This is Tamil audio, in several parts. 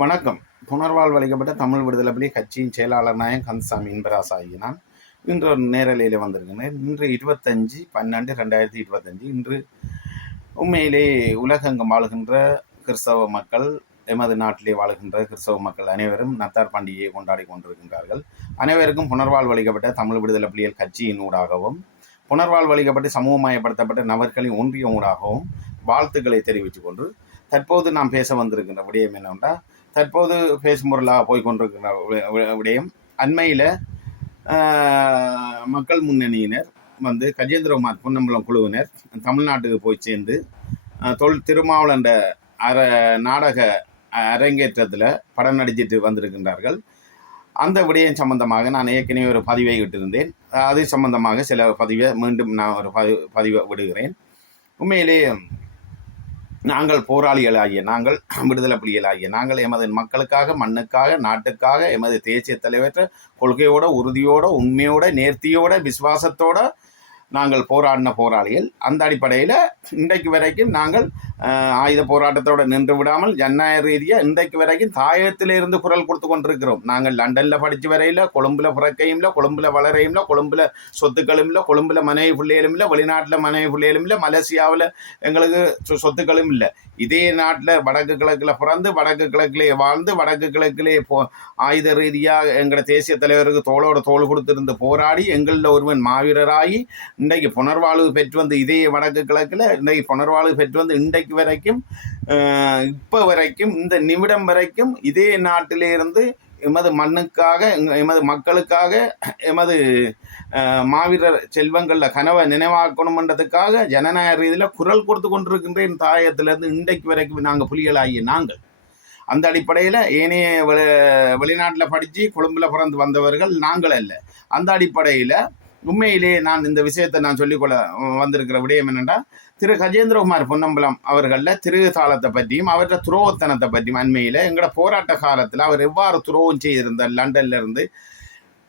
வணக்கம். புனர்வாழ்வளிக்கப்பட்ட தமிழ் விடுதலை புலி கட்சியின் செயலாளர் நாயன் கந்தசாமி இன்பராசு ஆகிய நான் இன்று ஒரு நேரலையில் வந்திருக்கிறேன். இன்று 25/12/2025. இன்று உண்மையிலே உலகெங்கும் வாழுகின்ற கிறிஸ்தவ மக்கள், எமது நாட்டிலே வாழுகின்ற கிறிஸ்தவ மக்கள் அனைவரும் நத்தார் பண்டிகையை கொண்டாடி கொண்டிருக்கின்றார்கள். அனைவருக்கும் புனர்வாழ்வளிக்கப்பட்ட தமிழ் விடுதலை புலிகள் கட்சியின் ஊடாகவும், புனர்வாழ்வளிக்கப்பட்டு சமூகமயப்படுத்தப்பட்ட நபர்களின் ஒன்றிய ஊடாகவும் வாழ்த்துக்களை தெரிவித்துக் கொண்டு, தற்போது நாம் பேச வந்திருக்கின்ற விடயம் என்னவென்றால், தற்போது பேசும்பொருளாக போய்கொண்டிருக்கிற விடயம், அண்மையில் மக்கள் முன்னணியினர் கஜேந்திரகுமார் பொன்னம்பலம் குழுவினர் தமிழ்நாட்டுக்கு போய் சேர்ந்து திருமாவளவன் நாடக அரங்கேற்றத்தில் படம் நடிச்சிட்டு வந்திருக்கின்றார்கள். அந்த விடயம் சம்பந்தமாக நான் ஏற்கனவே ஒரு பதிவை விட்டிருந்தேன். அது சம்பந்தமாக சில பதிவை மீண்டும் நான் ஒரு பதிவை விடுகிறேன். உண்மையிலே நாங்கள் போராளிகளாகிய நாங்கள், விடுதலை புலிகளாகிய நாங்கள், எமது மக்களுக்காக, மண்ணுக்காக, நாட்டுக்காக, எமது தேசிய தலைவற்ற கொள்கையோட, உறுதியோட, உண்மையோட, நேர்த்தியோட, விசுவாசத்தோட நாங்கள் போராடின போராளிகள். அந்த அடிப்படையில் இன்றைக்கு வரைக்கும் நாங்கள் ஆயுத போராட்டத்தோடு நின்று விடாமல் ஜனநாயக ரீதியாக இன்றைக்கு வரைக்கும் தாயகத்திலிருந்து குரல் கொடுத்து கொண்டிருக்கிறோம். நாங்கள் லண்டனில் படித்து வரையில், கொழும்பில் பிறக்கையும் இல்லை, கொழும்பில் வளரையும் இல்லை, கொழும்பில் சொத்துக்களும் இல்லை, கொழும்பில் மனைவி பிள்ளைகளும் இல்லை, வெளிநாட்டில் மனைவி பிள்ளைகளும் இல்லை, மலேசியாவில் எங்களுக்கு சொத்துக்களும் இல்லை. இதே நாட்டில் வடக்கு கிழக்கில் பிறந்து, வடக்கு கிழக்கிலே வாழ்ந்து, வடக்கு கிழக்கிலே ஆயுத ரீதியாக எங்களோட தேசிய தலைவருக்கு தோளோட தோள் கொடுத்திருந்து போராடி எங்களில் ஒருவன் மாவீரராகி இன்றைக்கு புனர்வாழ்வு பெற்று வந்து, இதே வடக்கு கிழக்கில் இன்றைக்கு புனர்வாழ்வு பெற்று வந்து இன்றைக்கு வரைக்கும், இப்போ வரைக்கும், இந்த நிமிடம் வரைக்கும் இதே நாட்டிலிருந்து எமது மண்ணுக்காக, எமது மக்களுக்காக, எமது மாவீரர் செல்வங்களில் கனவை நினைவாக்கணும்ன்றதுக்காக ஜனநாயக ரீதியில் குரல் கொடுத்து கொண்டிருக்கின்ற என் தாயத்திலிருந்து இன்றைக்கு வரைக்கும் நாங்கள் புலிகளாகிய நாங்கள். அந்த அடிப்படையில் ஏனைய வெளிநாட்டில் படித்து கொழும்பில் பிறந்து வந்தவர்கள் நாங்கள் அல்ல. அந்த அடிப்படையில் உண்மையிலே நான் இந்த விஷயத்தை நான் சொல்லிக்கொள்ள வந்திருக்கிற விடயம் என்னென்னா, திரு கஜேந்திரகுமார் பொன்னம்பலம் அவர்களில் திருதாளத்தை பற்றியும் அவற்றை துரோகத்தனத்தை பற்றியும் அண்மையில் எங்களோட போராட்ட காலத்தில் அவர் எவ்வாறு துரோகம் செய்திருந்தார் லண்டன்ல இருந்து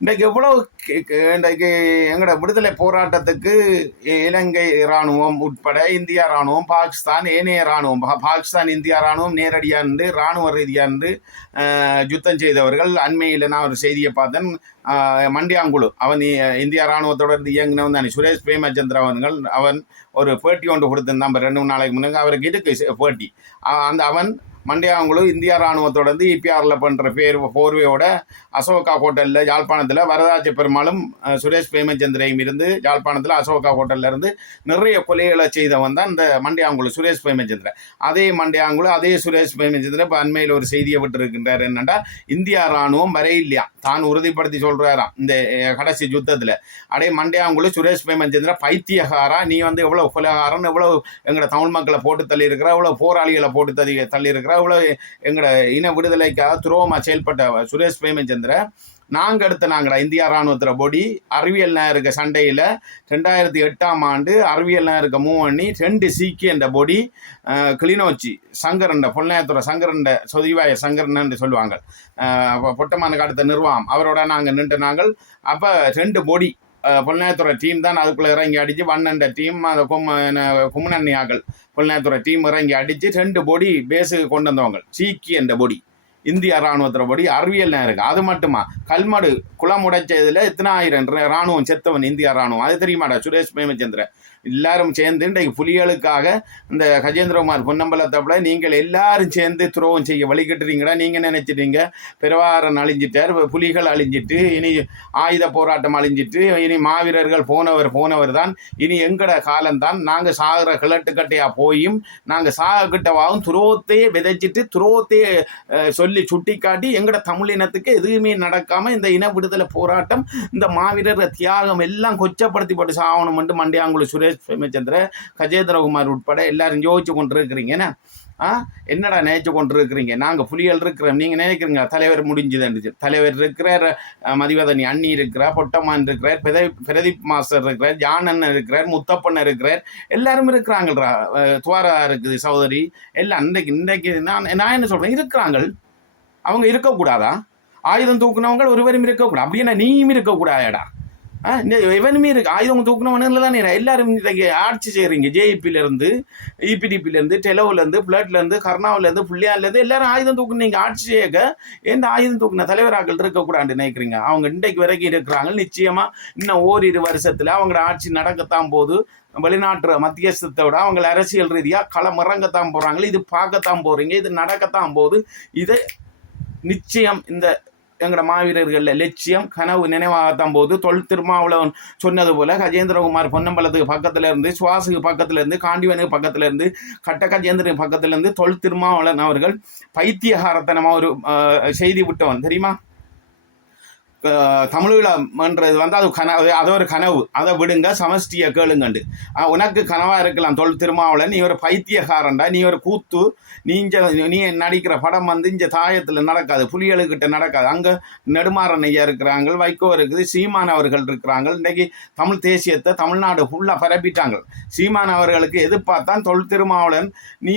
இன்றைக்கு எவ்வளவு இன்றைக்கு எங்களோட விடுதலை போராட்டத்துக்கு இலங்கை இராணுவம் உட்பட இந்தியா இராணுவம், பாகிஸ்தான், ஏனைய இராணுவம், பாகிஸ்தான் இந்தியா இராணுவம் நேரடியாண்டு இராணுவ ரீதியாண்டு யுத்தம் செய்தவர்கள். அண்மையில் நான் ஒரு செய்தியை பார்த்தேன். மண்டியாங்குழு அவன் இந்தியா இராணுவத்தோடு இயங்கினவன் தானே, சுரேஷ் பிரேமச்சந்திர அவன் ஒரு பேட்டி ஒன்று கொடுத்திருந்தான் 2-3 நாளைக்கு முன்னாடி. அவருக்கு இருக்கு பேட்டி. அவன் மண்டியாங்குழு இந்தியா இராணுவத்தோடு இபிஆரில் பண்ணுற போர்வையோட அசோகா ஹோட்டலில் யாழ்ப்பாணத்தில் வரதாச்சி பெருமாளும் சுரேஷ் பிரேமச்சந்திரையும் இருந்து யாழ்ப்பாணத்தில் அசோகா ஹோட்டலில் இருந்து நிறைய கொலைகளை செய்தவன் தான் இந்த மண்டியாங்குழு சுரேஷ் பிரேமச்சந்திர. அதே மண்டியாங்குழு அதே சுரேஷ் பிரேமச்சந்திர இப்போ அண்மையில் ஒரு செய்தியை விட்டுருக்கின்றார். என்னென்னா, இந்தியா இராணுவம் வர இல்லையா தான் உறுதிப்படுத்தி சொல்கிறாராம் இந்த கடைசி யுத்தத்தில். அடே மண்டியாங்குழு சுரேஷ் பிரேமச்சந்திர பைத்தியகாரா, நீ எவ்வளோ கொலைகாரன், எவ்வளோ எங்களோட தமிழ் மக்களை போட்டு தள்ளியிருக்கிற, எவ்வளோ போராளிகளை போட்டு தள்ளியிருக்கிற, இவ்வளவு எங்களோட இன விடுதலைக்காக துரோகமாக செயல்பட்ட சுரேஷ் பிரேமச்சந்திர நாங்கள்டா இந்தியா இராணுவத்தில் பொடி அறிவியல் நாயருக்கு சண்டையில் 2008ஆம் ஆண்டு அறிவியல் நாயருக்கு மூவ் பண்ணி 2 சீக்கி என்ற பொடி கிளிநொச்சி சங்கரண்ட பொன்னையத்துறை சங்கரண்ட சொதிவாய சங்கரன்னு சொல்லுவாங்க, பொட்டமான காலத்தை நிர்வாகம் அவரோட நாங்கள் நின்று நாங்கள். அப்போ 2 பொடி பொன்னையத்துறை டீம் தான் அதுக்குள்ளே இறங்கி அடித்து வண்ணண்ட டீம், அந்த கும்மனன்னியாக்கள் பொன்னையத்துறை டீம் இறங்கி அடித்து 2 பொடி பேஸுக்கு கொண்டு வந்தவங்க. சீக்கி என்ற பொடி இந்திய இராணுவத்தில் படி அறிவியல் இருக்கு. அது மட்டுமா, கல்மடு குளம் உடைச்சதில் 10,000 இராணுவம் செத்தவன் இந்தியா இராணுவம். அது தெரியுமாடா சுரேஷ் பிரேமச்சந்திர. எல்லாரும் சேர்ந்து இன்றைக்கு புலிகளுக்காக இந்த கஜேந்திரகுமார் பொன்னம்பலத்தை நீங்கள் எல்லாரும் சேர்ந்து துரோகம் செய்ய வழிகட்டுறீங்களா? நீங்கள் நினைச்சிட்டீங்க பிரபாகரன் அழிஞ்சிட்டார், புலிகள் அழிஞ்சிட்டு, இனி ஆயுத போராட்டம் அழிஞ்சிட்டு, இனி மாவீரர்கள் போனவர் தான், இனி எங்கட காலம்தான், நாங்கள் சாகிற கிழட்டுக்கட்டையாக போயும் நாங்கள் சாகிட்டவாகவும் துரோகத்தையே விதைச்சிட்டு துரோகத்தையே சொல்லி சுட்டி காட்டி எங்கட தமிழினத்துக்கு எதுவுமே நடக்காமல் இந்த இன விடுதலை போராட்டம், இந்த மாவீரர் தியாகம் எல்லாம் கொச்சப்படுத்தி போட்டு சாகணும் என்று மண்டியாங்குழு சுரேஷ் பிரேமச்சந்திர, கஜேந்திரகுமார் உட்பட எல்லாரும் யோசிச்சு கொண்டிருக்கிறீங்க. என்னடா நினைச்சு கொண்டிருக்கிறீங்க? நாங்கள் புலிகள் இருக்கிறோம், நீங்கள் நினைக்கிறீங்க தலைவர் முடிஞ்சுதுன்னு. தலைவர் இருக்கிறார், மதிவதனி அண்ணி இருக்கிறார், பொட்டமான் இருக்கிறார், பிரதீப் மாஸ்டர் இருக்கிறார், ஜானன் இருக்கிறார், முத்தப்பன் இருக்கிறார், எல்லாரும் இருக்கிறாங்கள்ரா, துவாரா இருக்குது சகோதரி, எல்லாம் இன்றைக்கு நான் என்ன சொல்கிறேன், இருக்கிறாங்க. அவங்க இருக்கக்கூடாதா? ஆயுதம் தூக்குனவங்க ஒருவரும் இருக்கக்கூடாது. அப்படின்னா நீயும் இருக்கக்கூடாதா? எவனுமே இருக்கு ஆயுதம் தூக்கணவனில் தானே எல்லாரும் இன்றைக்கு ஆட்சி செய்கிறீங்க. ஜேஇபியிலேருந்து, இபிடிபிலேருந்து, டெலோவிலேருந்து, பிளட்லேருந்து, கர்ணாவிலேருந்து, புள்ளியாலேருந்து எல்லாரும் ஆயுதம் தூக்குனீங்க. ஆட்சி செய்ய எந்த ஆயுதம் தூக்குன தலைவராக்கள் இருக்கக்கூடாது நினைக்கிறீங்க. அவங்க இன்றைக்கு வரைக்கும் இருக்கிறாங்க. நிச்சயமாக இன்னும் ஓரிரு வருஷத்தில் அவங்களோட ஆட்சி நடக்கத்தான் போது. வெளிநாட்டு மத்தியஸ்தத்தோட அவங்க அரசியல் ரீதியாக களமிறங்கத்தான் போகிறாங்க. இது பார்க்கத்தான் போகிறீங்க. இது நடக்கத்தான் போகுது. இதை நிச்சயம் இந்த எங்களோட மாவீரர்கள் லட்சியம் கனவு நினைவாகத்தான் போது. தொல் திருமாவளவன் சொன்னது போல கஜேந்திரகுமார் பொன்னம்பலத்துக்கு பக்கத்துல இருந்து, சுவாசுக்கு பக்கத்துல இருந்து, காண்டிவனுக்கு பக்கத்துல இருந்து, கட்ட கஜேந்திரன் பக்கத்துல இருந்து தொல் திருமாவளவன் அவர்கள் பைத்தியகாரத்தனமா ஒரு செய்தி விட்டவன் தெரியுமா? தமிழீழம்ன்றது அது கனவு, அது ஒரு கனவு, அதை விடுங்க, சமஷ்டியை கேளுங்கண்டு. உனக்கு கனவாக இருக்கலாம் தொல் திருமாவளவன், நீ ஒரு பைத்தியகாரன்டா, நீ ஒரு கூத்து, நீ நடிக்கிற படம் இங்கே தாயத்தில் நடக்காது, புலிகளுக்கிட்ட நடக்காது. அங்கே நெடுமாறன் ஐயா இருக்கிறாங்க, வைகோ இருக்குது, சீமான் அவர்கள் இருக்கிறாங்க. இன்றைக்கி தமிழ் தேசியத்தை தமிழ்நாடு ஃபுல்லாக பரப்பிட்டாங்க. சீமான் அவர்களுக்கு எதிர்பார்த்தான் தொல் திருமாவளவன் நீ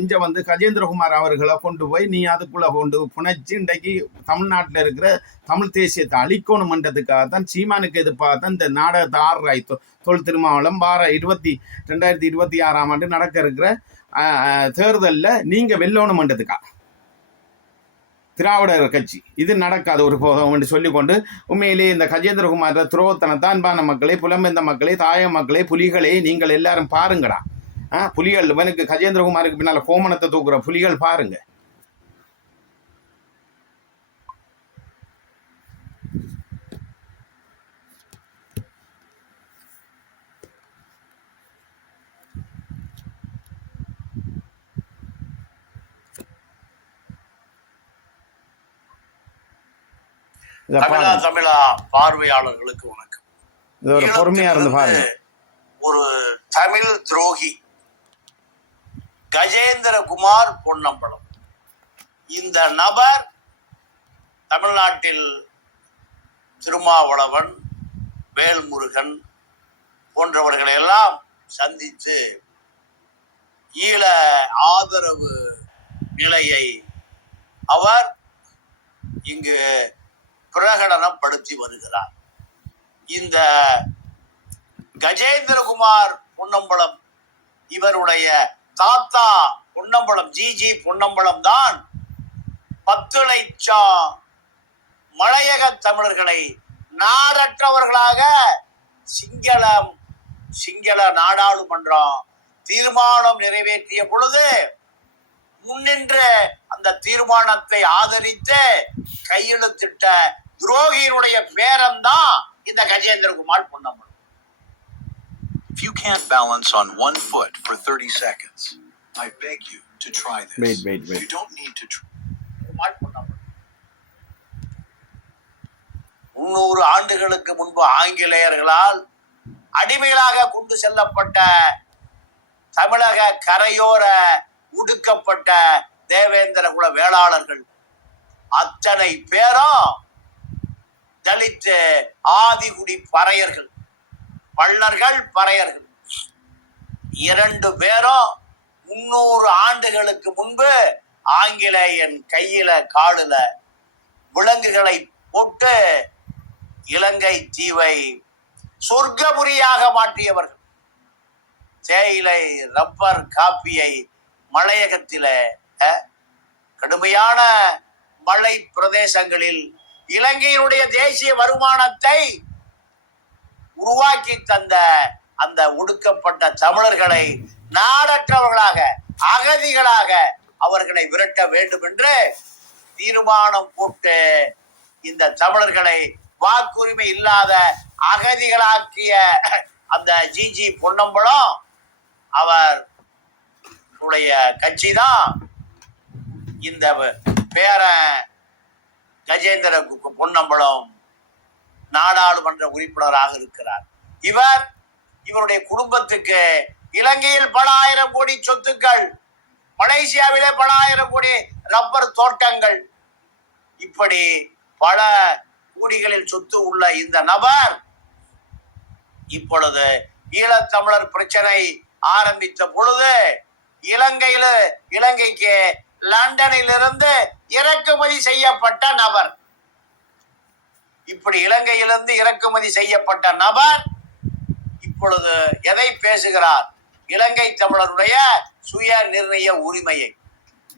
இங்கே கஜேந்திரகுமார் அவர்களை கொண்டு போய் நீ அதுக்குள்ளே கொண்டு புனைச்சி இன்றைக்கு தமிழ்நாட்டில் இருக்கிற தமிழ் தேசியத்தை அழிக்கணுமன்றதுக்காகத்தான் சீமானுக்கு எதிர்பார்த்தான் இந்த நாடகத்தை ஆடுறாய் தொல் திருமாவளவன் 2026 ஆண்டு நடக்க இருக்கிற தேர்தலில் நீங்கள் வெல்லணுமன்றதுக்காக திராவிடர் கட்சி இது நடக்காது ஒரு போகம் என்று சொல்லிக்கொண்டு உண்மையிலேயே இந்த கஜேந்திரகுமார் துரோகத்தனத்தை அன்பான மக்களை, புலம்பெயர்ந்த மக்களை, தாய மக்களை, புலிகளே நீங்கள் எல்லாரும் பாருங்கடா. புலிகள் இவனுக்கு கஜேந்திரகுமாருக்கு பின்னால கோமணத்தை தூக்குற புலிகள் பாருங்க. தமிழா பார்வையாளர்களுக்கு வணக்கம். இது ஒரு பொறுமையா இருந்து பாருங்க. ஒரு தமிழ் துரோகி கஜேந்திரகுமார் பொன்னம்பலம், இந்த நபர் தமிழ்நாட்டில் திருமாவளவன், வேல்முருகன் போன்றவர்களை எல்லாம் சந்தித்து ஈழ ஆதரவு நிலையை அவர் இங்கு பிரகடனப்படுத்தி வருகிறார். இந்த கஜேந்திரகுமார் பொன்னம்பலம் இவருடைய தாத்தா பொன்னம்பலம், ஜிஜி பொன்னம்பலம் தான் 10 லட்சம் மலையக தமிழர்களை நாடற்றவர்களாக சிங்கள நாடாளுமன்றம் தீர்மானம் நிறைவேற்றிய பொழுது முன்னின்று அந்த தீர்மானத்தை ஆதரித்து கையெழுத்திட்ட துரோகியினுடைய பேரன்தான் இந்த Gajendrakumar Ponnambalam. If you can't balance on one foot for 30 seconds, I beg you to try this. Wait. You don't need to try. 300 ஆண்டுகளுக்கு முன்பு ஆங்கிலேயர்களால் அடிமைகளாக கொண்டு செல்லப்பட்ட தமிழக கரையோர ஒடுக்கப்பட்ட தேவேந்திர குல வேளாளர்கள் அத்தனை பேரும் தலித் ஆதிகுடி பறையர்கள், பள்ளர்கள், பறையர்கள் 2 பேரும் 300 ஆண்டுகளுக்கு முன்பு ஆங்கிலேயன் கையில காலுல விலங்குகளை போட்டு இலங்கை தீவை சொர்க்கபுரியாக மாற்றியவர்கள். தேயிலை, ரப்பர், காப்பியை மலையகத்தில கடுமையான மலை பிரதேசங்களில் இலங்கையினுடைய தேசிய வருமானத்தை உருவாக்கி தந்த அந்த ஒடுக்கப்பட்ட தமிழர்களை நாடற்றவர்களாக, அகதிகளாக அவர்களை விரட்ட வேண்டும் என்று தீர்மானம் போட்டு இந்த தமிழர்களை வாக்குரிமை இல்லாத அகதிகளாக்கிய அந்த ஜிஜி பொன்னம்பலம் அவருடைய கட்சி தான் இந்த பேரன் கஜேந்திர பொன்னம்பலம் நாடாளுமன்ற உறுப்பினராக இருக்கிறார். இவருடைய குடும்பத்துக்கு இலங்கையில் பல ஆயிரம் கோடி சொத்துக்கள், மலேசியாவிலே பல ஆயிரம் கோடி ரப்பர் தோட்டங்கள், இப்படி பல கோடிகளில் சொத்து உள்ள இந்த நபர் இப்பொழுது ஈழத்தமிழர் பிரச்சனை ஆரம்பித்த பொழுது இலங்கைக்கு லண்டனில் இருந்து இறக்குமதி செய்யப்பட்ட நபர். இப்படி இலங்கையிலிருந்து இறக்குமதி செய்யப்பட்ட நபர் இப்பொழுது எதை பேசுகிறார்? இலங்கை தமிழருடைய சுய நிர்ணய உரிமையை,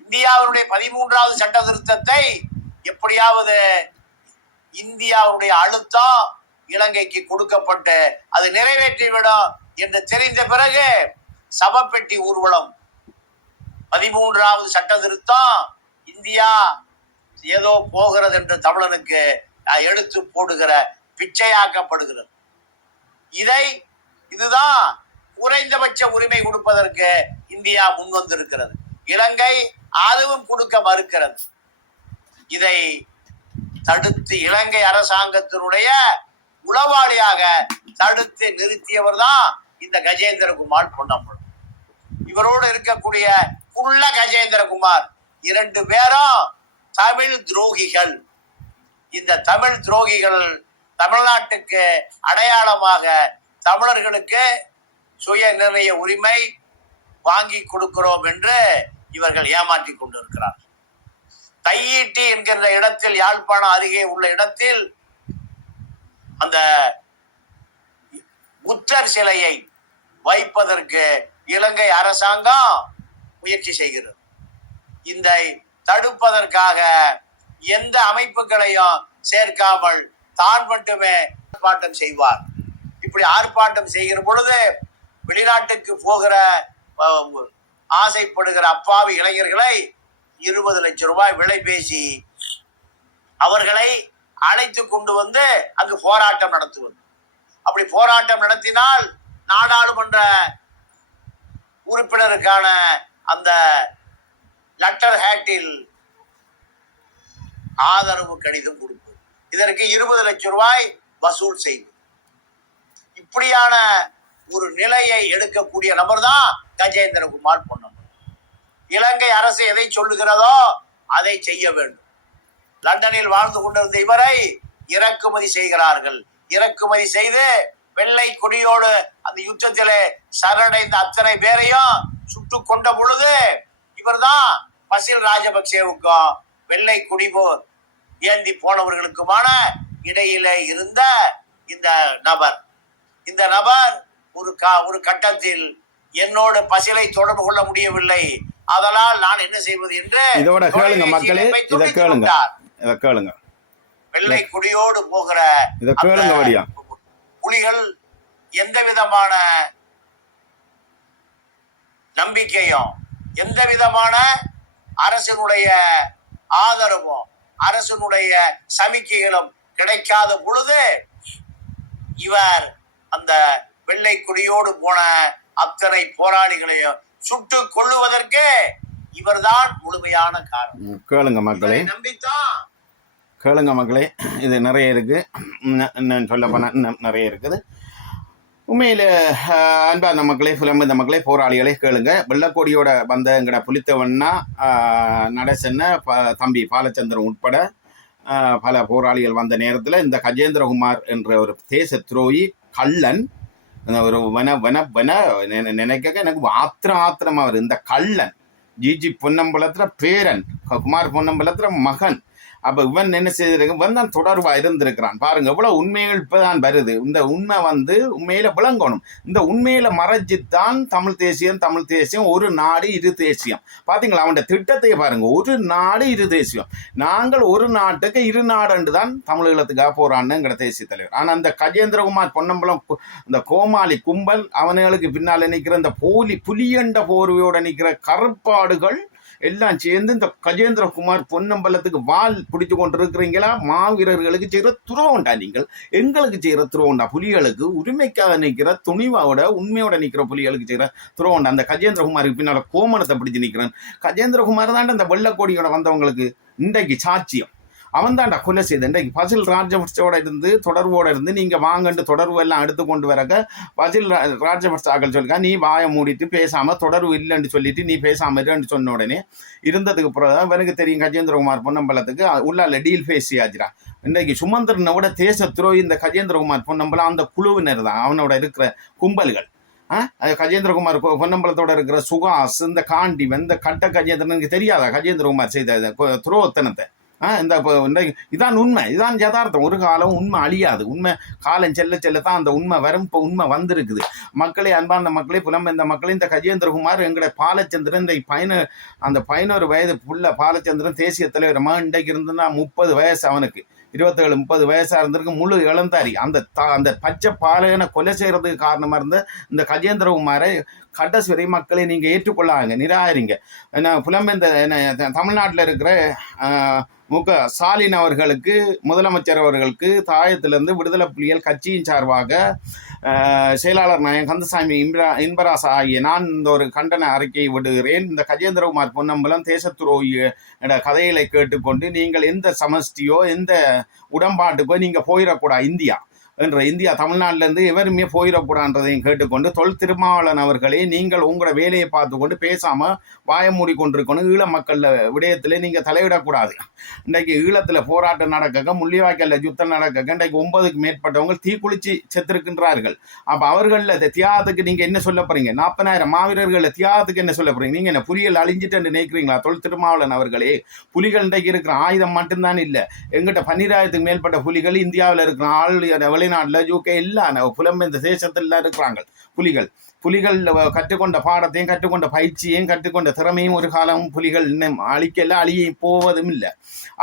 இந்தியாவுடைய 13வது சட்ட திருத்தத்தை எப்படியாவது இந்தியாவுடைய அழுத்தம் இலங்கைக்கு கொடுக்கப்பட்டு அது நிறைவேற்றிவிடும் என்று தெரிந்த பிறகு சவப்பெட்டி ஊர்வலம், 13வது சட்ட திருத்தம் இந்தியா ஏதோ போகிறது என்று தமிழனுக்கு எடுத்து போடுகிற பிச்சையாக்கப்படுகிறது. இதுதான் குறைந்தபட்ச உரிமை கொடுப்பதற்கு இந்தியா முன்வந்திருக்கிறது. இலங்கை அதுவும் கொடுக்க மறுக்கிறது. இதை தடுத்து இலங்கை அரசாங்கத்தினுடைய உளவாளியாக தடுத்து நிறுத்தியவர் தான் இந்த கஜேந்திரகுமார் பொன்னம்பலம். இவரோடு இருக்கக்கூடிய குள்ள கஜேந்திரகுமார் 2 பேரும் தமிழ் துரோகிகள். இந்த தமிழ் துரோகிகள் தமிழ்நாட்டுக்கு அடையாளமாக தமிழர்களுக்கு சுய நிர்ணய உரிமை வாங்கி கொடுக்கிறோம் என்று இவர்கள் ஏமாற்றி கொண்டிருக்கிறார். தையீட்டி என்கின்ற இடத்தில், யாழ்ப்பாணம் அருகே உள்ள இடத்தில் அந்த புத்தர் சிலையை வைப்பதற்கு இலங்கை அரசாங்கம் முயற்சி செய்கிறது. இந்த தடுப்பதற்காக எந்த அமைப்புகளையும் சேர்க்காமல் தான் மட்டுமே ஆர்ப்பாட்டம் செய்வார். இப்படி ஆர்ப்பாட்டம் செய்கிற பொழுது வெளிநாட்டுக்கு போகிற ஆசைப்படுகிற அப்பாவி இளைஞர்களை 20 லட்சம் ரூபாய் விலை பேசி அவர்களை அழைத்து கொண்டு வந்து அங்கு போராட்டம் நடத்துவது. அப்படி போராட்டம் நடத்தினால் நாடாளுமன்ற உறுப்பினருக்கான அந்த லெட்டர் ஹேட்டில் ஆதரவு கடிதம் கொடுப்பது, இதற்கு 20 லட்சம் ரூபாய் வசூல் செய்வது. இப்படியான ஒரு நிலையை எடுக்கக்கூடிய நபர் தான் கஜேந்திரகுமார் பொன்னம்பலம். இலங்கை அரசு எதை சொல்லுகிறதோ அதை செய்ய வேண்டும். லண்டனில் வாழ்ந்து கொண்டிருந்த இவரை இறக்குமதி செய்கிறார்கள். இறக்குமதி செய்து வெள்ளை கொடியோடு அந்த யுத்தத்திலே சரணடைந்த அத்தனை பேரையும் சுட்டு கொண்ட பொழுது இவர்தான் பசில் ராஜபக்சேவுக்கும் வெள்ளை கொடிபோர் ஏந்தி போனவர்களுக்குமான இடையில இருந்த இந்த நபர் ஒரு கட்டத்தில் என்னோட பசிலை தொடர்பு கொள்ள முடியவில்லை, அதனால் நான் என்ன செய்வது என்று இதோட கேளுங்க மக்களே, இதை கேளுங்க. வெள்ளை கொடியோடு போகிற புலிகள் எந்த விதமான நம்பிக்கையும் எந்த விதமான அரசனுடைய ஆதரவும் அரசனுடைய சமிக்கைகளும் கிடைக்காத பொழுது இவர் அந்த வெள்ளை கொடியோடு போன அத்தனை போராளிகளையும் சுட்டு கொள்ளுவதற்கு இவர்தான் முழுமையான காரணம். கேளுங்க மக்களே, நம்பித்தான் கேளுங்க மக்களே, இது நிறைய இருக்கு, சொல்ல போனா நிறைய இருக்குது. உண்மையில் அன்பார்ந்த மக்களே, புலம்பெயர்ந்த மக்களே, போராளிகளே கேளுங்க. வெள்ளக்கோடியோட வந்த எங்கட புலித்தவன்னா நடசென்ன தம்பி பாலச்சந்திரன் உட்பட பல போராளிகள் வந்த நேரத்தில் இந்த கஜேந்திரகுமார் என்ற ஒரு தேச துரோகி கள்ளன், ஒரு நினைக்க எனக்கு ஆத்திரமா வருது. இந்த கள்ளன் ஜிஜி பொன்னம்பலத்துல பேரன், குமார் பொன்னம்பலத்துல மகன். அப்போ இவன் என்ன செய்திருக்க, இவன் தான் தொடர்பாக இருந்திருக்கிறான். பாருங்க எவ்வளவு உண்மைகள் இப்போதான் வருது. இந்த உண்மை உண்மையில விளங்கணும். இந்த உண்மையில மறைச்சித்தான் தமிழ் தேசியம் ஒரு நாடு இரு தேசியம். பாத்தீங்களா அவன் திட்டத்தையே பாருங்க, ஒரு நாடு இரு தேசியம். நாங்கள் ஒரு நாட்டுக்கு இரு நாடு தான் தமிழீழத்துக்காக போராடுங்கிற தேசிய தலைவர். ஆனா அந்த கஜேந்திரகுமார் பொன்னம்பலம், இந்த கோமாளி கும்பல், அவனுங்களுக்கு பின்னால் நிற்கிற இந்த புலியண்ட போர்வையோட நிற்கிற கருப்பாடுகள் எல்லாம் சேர்ந்து இந்த கஜேந்திரகுமார் பொன்னம்பலத்துக்கு வால் பிடிச்சு கொண்டு இருக்கிறீங்களா? மாவீரர்களுக்கு செய்கிற துரோகண்டா, நீங்கள் எங்களுக்கு செய்கிற துரோகண்டா, புலிகளுக்கு உரிமைக்காக நிற்கிற துணிவோட உண்மையோட நிற்கிற புலிகளுக்கு செய்கிற துரோகண்டா. அந்த கஜேந்திரகுமாருக்கு பின்னால் கோமணத்தை பிடிச்சு நிற்கிறேன். கஜேந்திரகுமார் தாண்ட அந்த வெள்ளக்கோடியோட வந்தவங்களுக்கு இன்றைக்கு சாட்சியம். அவன் தான்டா கொலை செய்த. இன்றைக்கு பசில் ராஜபக்சோட இருந்து தொடர்போட இருந்து நீங்கள் வாங்கண்டு தொடர்பு எல்லாம் எடுத்து கொண்டு வரக்க பசில் ராஜபக்சாக்கள் சொல்லிக்கா நீ வாயை மூடிட்டு பேசாமல் தொடர்பு இல்லைன்னு சொல்லிட்டு நீ பேசாமல் இருன்னு சொன்ன உடனே இருந்ததுக்கு பிறகு தான் எனக்கு தெரியும் கஜேந்திரகுமார் பொன்னம்பலத்துக்கு உள்ளால டீல் பேசியாச்சுரா. இன்றைக்கு சுமந்திரனை விட தேச துரோகி இந்த கஜேந்திரகுமார் பொன்னம்பலம் அந்த குழுவினர் தான், அவனோட இருக்கிற கும்பல்கள். கஜேந்திரகுமார் பொன்னம்பலத்தோட இருக்கிற சுகாஸ், இந்த காண்டி, இந்த கட்ட கஜேந்திரனுக்கு தெரியாதா கஜேந்திரகுமார் செய்த துரோகத்தனத்தை? இதான் உண்மை, இதான் யதார்த்தம். ஒரு காலம் உண்மை அழியாது. உண்மை காலம் செல்ல செல்லத்தான் அந்த உண்மை வரும். இப்போ உண்மை வந்திருக்குது. மக்களே, அன்பார்ந்த மக்களே, புலம்பெயர்ந்த மக்களே, இந்த கஜேந்திரகுமார் எங்களுடைய பாலச்சந்திரன் இந்த அந்த 11 வயது புள்ள பாலச்சந்திரன் தேசிய தலைவர் இன்றைக்கு இருந்துன்னா 30 வயசு, அவனுக்கு 27-30 வயசா இருந்திருக்கு. முழு இளந்தாரி. அந்த பச்சை பாலையனை கொலை செய்யறதுக்கு காரணமா இருந்த இந்த கஜேந்திரகுமாரை கடைசி வரை மக்களை நீங்க ஏற்றுக்கொள்ளாங்க, நிராகரிங்க. புலம்பெயர்ந்த தமிழ்நாட்டில் இருக்கிற ஸ்டாலின் அவர்களுக்கு, முதலமைச்சர் அவர்களுக்கு தாயத்திலிருந்து விடுதலை புலிகள் கட்சியின் சார்பாக செயலாளர் நாயகம் கந்தசாமி இன்பராசா ஆகிய நான் இந்த ஒரு கண்டன அறிக்கையை விடுகிறேன். இந்த கஜேந்திரகுமார் பொன்னம்பலம் தேசத்துரோகி கதைகளை கேட்டுக்கொண்டு நீங்கள் எந்த சமஷ்டியோ எந்த உடன்பாட்டுக்கோ நீங்க போயிடக்கூடாது. இந்தியா தமிழ்நாட்டிலேருந்து எவருமே போயிடக்கூடாதுன்றதையும் கேட்டுக்கொண்டு, திருமாவளவன் அவர்களே, நீங்கள் உங்களோட வேலையை பார்த்து கொண்டு பேசாமல் வாய மூடிக்கொண்டிருக்கணும். ஈழ மக்கள் விடயத்தில் நீங்கள் தலையிடக்கூடாது. இன்றைக்கு ஈழத்தில் போராட்டம் நடக்க, முள்ளிவாய்க்காலில் யுத்தம் நடக்க, இன்றைக்கு 9க்கு மேற்பட்டவங்க தீக்குளிச்சு செத்துருக்கின்றார்கள். அப்போ அவர்களில் தியாகத்துக்கு நீங்கள் என்ன சொல்ல போறீங்க? 40,000 மாவீரர்களில் தியாகத்துக்கு என்ன சொல்ல போறீங்க? நீங்கள் என்ன புலிகள் அழிஞ்சிட்டு நினைக்கிறீங்களா? திருமாவளவன் அவர்களே, புலிகள் இன்றைக்கு இருக்கிற ஆயுதம் மட்டும்தான் இல்லை. எங்கிட்ட 12,000க்கு மேற்பட்ட புலிகள் இந்தியாவில் இருக்கிற வெளிநாட்டில் UK எல்லாம் புலம்பெயர்ந்த தேசத்தில் இருக்கிறாங்க புலிகள் கற்றுக்கொண்ட பாடத்தையும் கற்றுக்கொண்ட பயிற்சியையும் கற்றுக்கொண்ட திறமையும் ஒரு காலம் புலிகள் இன்னும் அழிய போவதும் இல்லை.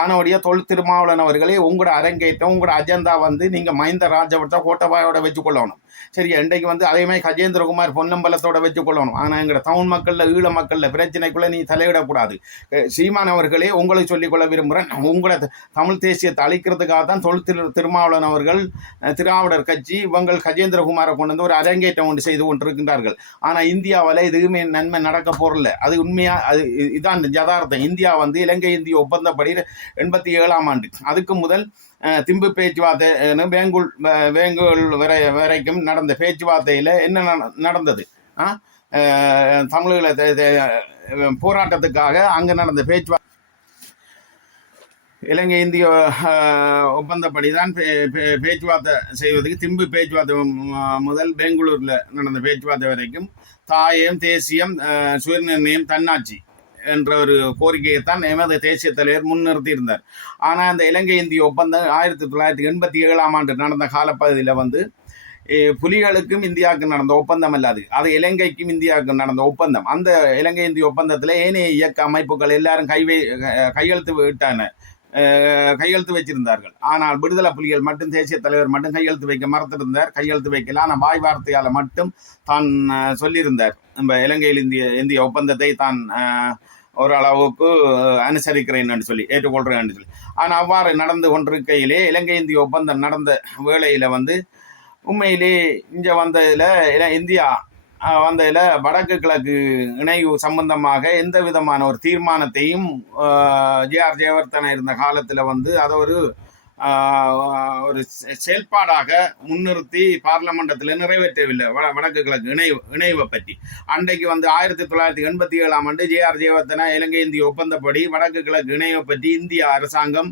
ஆனவுடைய திருமாவளவன் அவர்களே, உங்களோட அரங்கேற்றம், உங்களோட அஜெண்டா நீங்கள் மஹிந்த ராஜபக்ச கோட்டபாயோட வச்சுக்கொள்ளணும். சரியா? இன்றைக்கு அதே மாதிரி கஜேந்திரகுமார் பொன்னம்பலத்தோட வச்சுக்கொள்ளணும். ஆனால் எங்களோட தமிழ் மக்களில் ஈழ மக்களில் பிரச்சனைக்குள்ளே நீ தலையிடக்கூடாது. சீமான் அவர்களே, உங்களை சொல்லிக்கொள்ள விரும்புகிறேன். உங்களை தமிழ் தேசியத்தை அழிக்கிறதுக்காக தான் திருமாவளவன் அவர்கள், திராவிடர் கட்சி இவங்கள் கஜேந்திரகுமாரை கொண்டு வந்து ஒரு அரங்கேற்றம் ஒன்று செய்து கொண்டிருக்கின்றார்கள். ஆனால் இந்தியாவில் எதுவுமே நன்மை நடக்க போறல. அது உண்மையா? இதான் யதார்த்தம். இந்தியா இலங்கை இந்திய ஒப்பந்தப்படி 87ஆம் ஆண்டு அதுக்கு முதல் திம்பு பேச்சுவார்த்தை வேங்கூல் வரைக்கும் நடந்த பேச்சுவார்த்தையில் என்ன நடந்தது? தமிழீழ போராட்டத்துக்காக அங்கே நடந்த இலங்கை இந்திய ஒப்பந்தப்படி தான் பேச்சுவார்த்தை செய்வதற்கு திம்பு பேச்சுவார்த்தை முதல் பெங்களூரில் நடந்த பேச்சுவார்த்தை வரைக்கும் தாயம், தேசியம், சுயநிர்ணயம், தன்னாட்சி என்ற ஒரு கோரிக்கையைத்தான் எமது தேசிய தலைவர் முன்னிறுத்தி இருந்தார். ஆனால் அந்த இலங்கை இந்திய ஒப்பந்தம் 1987ஆம் ஆண்டு நடந்த காலப்பகுதியில் புலிகளுக்கும் இந்தியாவுக்கும் நடந்த ஒப்பந்தம் அல்லாது, அது இலங்கைக்கும் இந்தியாவுக்கும் நடந்த ஒப்பந்தம். அந்த இலங்கை இந்திய ஒப்பந்தத்தில் ஏனைய இயக்க அமைப்புகள் எல்லாரும் கையெழுத்து வச்சிருந்தார்கள். ஆனால் விடுதலை புலிகள் மட்டும், தேசிய தலைவர் மட்டும் கையெழுத்து வைக்க மறுத்திருந்தார். கையெழுத்து வைக்கல. ஆனால் வாய் வார்த்தையால் மட்டும் தான் சொல்லியிருந்தார், நம்ம இலங்கையில் இந்திய ஒப்பந்தத்தை தான் ஓரளவுக்கு அனுசரிக்கிறேன் என்று சொல்லி, ஏற்றுக்கொள்கிறேன் என்று சொல்லி. ஆனால் அவ்வாறு நடந்து கொண்டிருக்கையிலே இலங்கை இந்திய ஒப்பந்தம் நடந்த வேளையில் உண்மையிலே இங்கே வந்ததில் இந்தியா வந்ததில் வடக்கு கிழக்கு இணைவு சம்பந்தமாக எந்த விதமான ஒரு தீர்மானத்தையும் JR ஜெயவர்தன இருந்த காலத்தில் அதை ஒரு செயல்பாடாக முன்னிறுத்தி பார்லமெண்டத்தில் நிறைவேற்றவில்லை. வடக்கு கிழக்கு இணைவை பற்றி அன்றைக்கு 1987ஆம் ஆண்டு JR ஜெயவர்தன இலங்கை இந்திய ஒப்பந்தப்படி வடக்கு கிழக்கு இணைவை பற்றி இந்திய அரசாங்கம்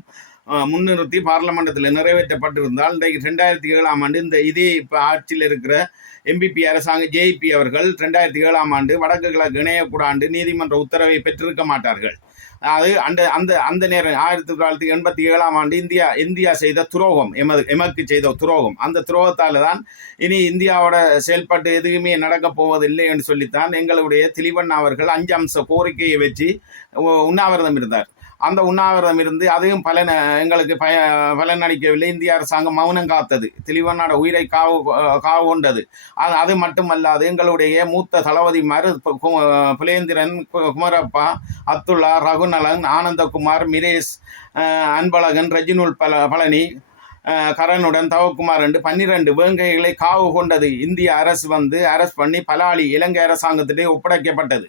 முன்னிறுத்தி பார்லமெண்டத்தில் நிறைவேற்றப்பட்டிருந்தால் இன்றைக்கு 2007ஆம் ஆண்டு இதே இப்போ ஆட்சியில் இருக்கிற MPP அரசாங்கம் JP அவர்கள் 2007ஆம் ஆண்டு வடக்கு கிழக்கு இணையக்கூடாண்டு நீதிமன்ற உத்தரவை பெற்றிருக்க மாட்டார்கள். அது அந்த நேரம் 1987ஆம் ஆண்டு இந்தியா செய்த துரோகம், எமக்கு செய்த துரோகம். அந்த துரோகத்தால் தான் இனி இந்தியாவோட செயல்பாட்டு எதுவுமே நடக்கப் போவதில்லை என்று சொல்லித்தான் எங்களுடைய திலிவன் அவர்கள் 5 அம்ச கோரிக்கையை வச்சு உண்ணாவிரதம் இருந்தார். அந்த உண்ணாவிரதம் இருந்து அதுவும் எங்களுக்கு பலன் அளிக்கவில்லை. இந்திய அரசாங்கம் மௌனம் காத்தது, தெளிவான உயிரை காவு கொண்டது. அது மட்டுமல்லாது எங்களுடைய மூத்த தளபதிமார் புலேந்திரன், குமரப்பா, அத்துல்லா, ரகுநலன், ஆனந்தகுமார், மிரேஷ், அன்பழகன், ரஜினுல் பழனி, கரனுடன் தவக்குமார் என்று 12 வேங்கைகளை காவு கொண்டது இந்திய அரசு அரெஸ்ட் பண்ணி பலாலி இலங்கை அரசாங்கத்திலே ஒப்படைக்கப்பட்டது.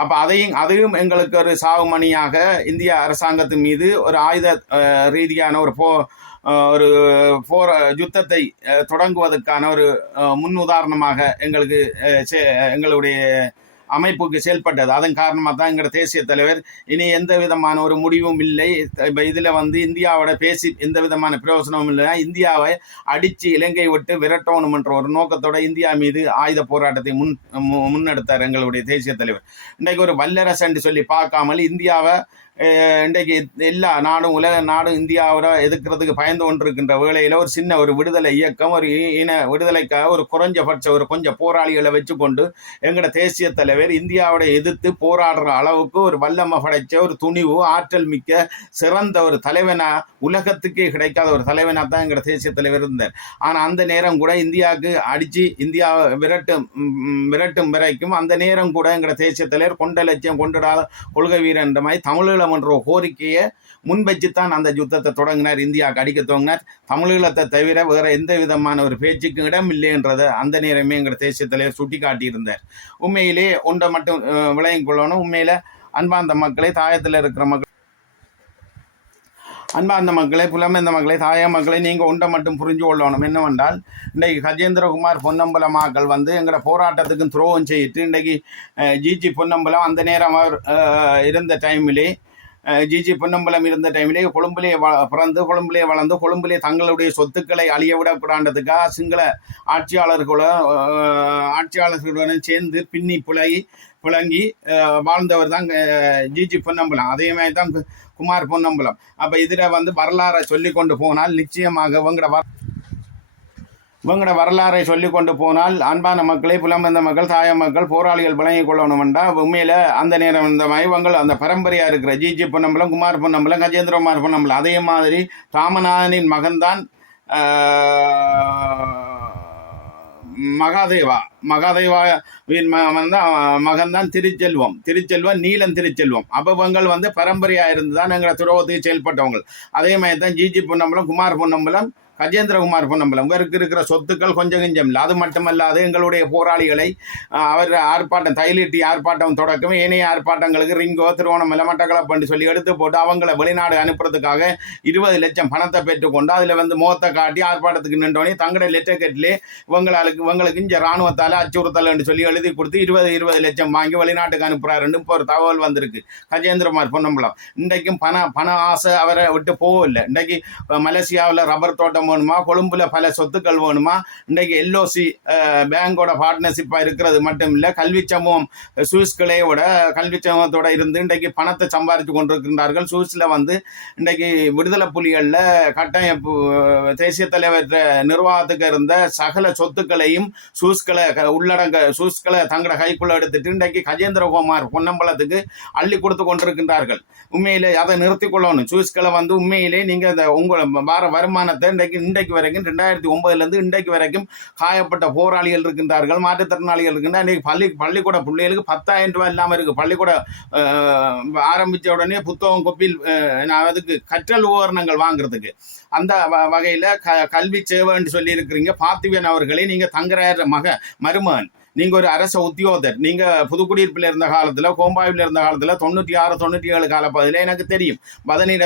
அப்போ அதையும் எங்களுக்கு ஒரு சாவுமணியாக இந்திய அரசாங்கத்தின் மீது ஒரு ஆயுத ரீதியான ஒரு போர் யுத்தத்தை தொடங்குவதற்கான ஒரு முன் உதாரணமாக எங்களுடைய அமைப்புக்கு செயல்பட்டது. அதன் காரணமாக தான் எங்களோட தேசிய தலைவர் இனி எந்த விதமான ஒரு முடிவும் இல்லை, இப்போ இதில் இந்தியாவோட பேசி எந்த விதமான பிரயோசனமும் இல்லைன்னா இந்தியாவை அடித்து இலங்கை விட்டு விரட்டணும் என்ற ஒரு நோக்கத்தோட இந்தியா மீது ஆயுத போராட்டத்தை முன்னெடுத்தார் எங்களுடைய தேசிய தலைவர். இன்றைக்கு ஒரு வல்லரசு என்று சொல்லி பார்க்காமல் இந்தியாவை இன்றைக்கு எல்லா நாடும் உலக நாடும் இந்தியாவோட எதிர்க்கிறதுக்கு பயந்து கொண்டிருக்கின்ற வேளையில் ஒரு சின்ன ஒரு விடுதலை இயக்கம் ஒரு இன விடுதலைக்காக ஒரு குறைஞ்சபட்ச ஒரு கொஞ்சம் போராளிகளை வச்சுக்கொண்டு எங்களோட தேசிய தலைவர் இந்தியாவோட எதிர்த்து போராடுற அளவுக்கு ஒரு வல்லமை படைச்ச ஒரு துணிவு ஆற்றல் மிக்க சிறந்த ஒரு தலைவனா உலகத்துக்கே கிடைக்காத ஒரு தலைவனா தான் எங்களோட தேசிய தலைவர் இருந்தார். ஆனால் அந்த நேரம் கூட இந்தியாவுக்கு அடித்து இந்தியாவை விரட்டும் வரைக்கும் அந்த நேரம் கூட எங்களோட தேசிய தலைவர் கொண்ட லட்சியம் கொண்டாட கொள்கை வீரன் என்ற மாதிரி தமிழீழம் என்ற கோரிக்கையை முன்வச்சுத்தான் அந்த யுத்தத்தை தொடங்கினார், இந்தியாவுக்கு அடிக்க துவங்கினார். தமிழீழத்தை தவிர வேற எந்த விதமான ஒரு பேச்சுக்கும் இடம் இல்லைன்றதை அந்த நேரமே எங்களோட தேசிய தலைவர் சுட்டி காட்டியிருந்தார். உண்மையிலே ஒன்றை மட்டும் விளங்கிக் கொள்ளணும், உண்மையில அன்பார்ந்த மக்களை, தாயத்தில் இருக்கிற மக்கள், அன்பார்ந்த மக்களை, புலமைந்த மக்களை, தாய மக்களை, நீங்கள் ஒன்றை மட்டும் புரிஞ்சு கொள்ளணும். என்னவென்றால் இன்றைக்கு கஜேந்திரகுமார் பொன்னம்பலமாக்கள் எங்களோட போராட்டத்துக்கு துரோகம் செய்யிட்டு இன்றைக்கு ஜிஜி பொன்னம்பலம் அந்த நேரம் அவர் இருந்த டைமிலே ஜிஜி பொன்னம்பலம் இருந்த டைமிலே கொழும்பிலே பிறந்து கொழும்பிலே வளர்ந்து கொழும்பிலே தங்களுடைய சொத்துக்களை அழிய விடக்கூடாண்டதுக்காக சிங்கள ஆட்சியாளர்களுடன் சேர்ந்து பின்னி புழங்கி வாழ்ந்தவர் தான் ஜிஜி பொன்னம்பலம். அதே மாதிரி தான் குமார் பொன்னம்பலம். அப்போ இதில் வரலாறை சொல்லி கொண்டு போனால் நிச்சயமாக இவங்களோட வரலாறை சொல்லி கொண்டு போனால் அன்பான மக்களை, புலம்பெயர்ந்த மக்கள், தாய மக்கள், போராளிகள் விளங்கிக் கொள்ளணும்டா. உண்மையில் அந்த நேரம் இந்த இவங்கள் அந்த பரம்பரையாக இருக்கிற ஜிஜி பொன்னம்பலம், குமார் பொன்னம்பலம், கஜேந்திரகுமார் பொன்னம்பலம், அதே மாதிரி ராமநாதனின் மகன்தான் மகாதேவாவின் மகன்தான் திருச்செல்வம் நீலன் திருச்செல்வம். அப்பவங்கள் பரம்பரையாக இருந்து தான் எங்களை துரோகத்துக்கு செயல்பட்டவங்க. அதே மாதிரி தான் ஜிஜி பொன்னம்பலம், குமார் பொன்னம்பலம், கஜேந்திரகுமார் பொன்னம்பலம். இவருக்கு இருக்கிற சொத்துக்கள் கொஞ்சம் கொஞ்சம் இல்லை. அது மட்டுமல்லாது எங்களுடைய போராளிகளை அவர் ஆர்ப்பாட்டம் தைலிட்டி ஆர்ப்பாட்டம் தொடக்கம் ஏனைய ஆர்ப்பாட்டங்களுக்கு ரிங்கோ திருவோணமலை மட்டக்களப்பு சொல்லி எடுத்து போட்டு அவங்கள வெளிநாடு அனுப்புறதுக்காக 20 லட்சம் பணத்தை பெற்றுக்கொண்டு அதில் முகத்தை காட்டி ஆர்ப்பாட்டத்துக்கு நின்றோடனே தங்களோட லெட்டர் கட்டிலே இவங்களுக்கு இங்கே இராணுவத்தால் அச்சுறுத்தல் சொல்லி எழுதி கொடுத்து 20 லட்சம் வாங்கி வெளிநாட்டுக்கு அனுப்புறாருன்னு இப்போ ஒரு தகவல் வந்திருக்கு. கஜேந்திரகுமார் பொன்னம்பலம் இன்றைக்கும் பண ஆசை அவரை விட்டு போகவில்லை. இன்றைக்கு மலேசியாவில் ரப்பர் தோட்டம் வேணுமா, கொழும்புல பல சொத்துக்கள் வேணுமா, இன்றைக்கு எல்ஓசி பேங்கோட பார்ட்னர்ஷிப்பாக இருக்கிறது மட்டும் இல்லை, கல்வி சமூகம் சுவிஸ் கிளையோட கல்வி சமூகத்தோட இருந்து இன்றைக்கு பணத்தை சம்பாதித்து கொண்டிருக்கின்றார்கள். சுவிஸில் இன்றைக்கு விடுதலை புலிகளில் கட்டமைப்பு தேசிய தலைவர் நிர்வாகத்துக்கு இருந்த சகல சொத்துக்களையும் சுவிஸ்களை தங்களோட கைக்குள்ள எடுத்துட்டு இன்றைக்கு கஜேந்திரகுமார் பொன்னம்பலத்துக்கு அள்ளி கொடுத்து கொண்டிருக்கின்றார்கள். உண்மையிலே அதை நிறுத்திக் கொள்ளணும். சுவிஸ்களை உண்மையிலே நீங்கள் உங்கள் வார வருமானத்தை இன்றைக்கு வரைக்கும் 2009 இன்றைக்கு வரைக்கும் காயப்பட்ட போராளிகள் இருக்கின்றார்கள், மாற்றுத்திறனாளிகள் இருக்கின்றார். இன்றைக்கு பள்ளிக்கூட பிள்ளைகளுக்கு 10,000 ரூபாய் இல்லாமல் இருக்குது. பள்ளிக்கூட ஆரம்பித்த உடனே புத்தகம் கொப்பில் அதுக்கு கற்றல் உபகரணங்கள் வாங்குறதுக்கு அந்த வகையில் கல்வி சேவைன்னு சொல்லி இருக்கிறீங்க. பார்த்திபன் அவர்களே, நீங்கள் தங்குற மருமகன், நீங்கள் ஒரு அரச உத்தியோகத்தர். நீங்கள் புதுக்குடியிருப்பில் இருந்த காலத்தில், கோம்பாவில் இருந்த காலத்தில் 96, 97 காலப்பகுதியில் எனக்கு தெரியும். பதனிட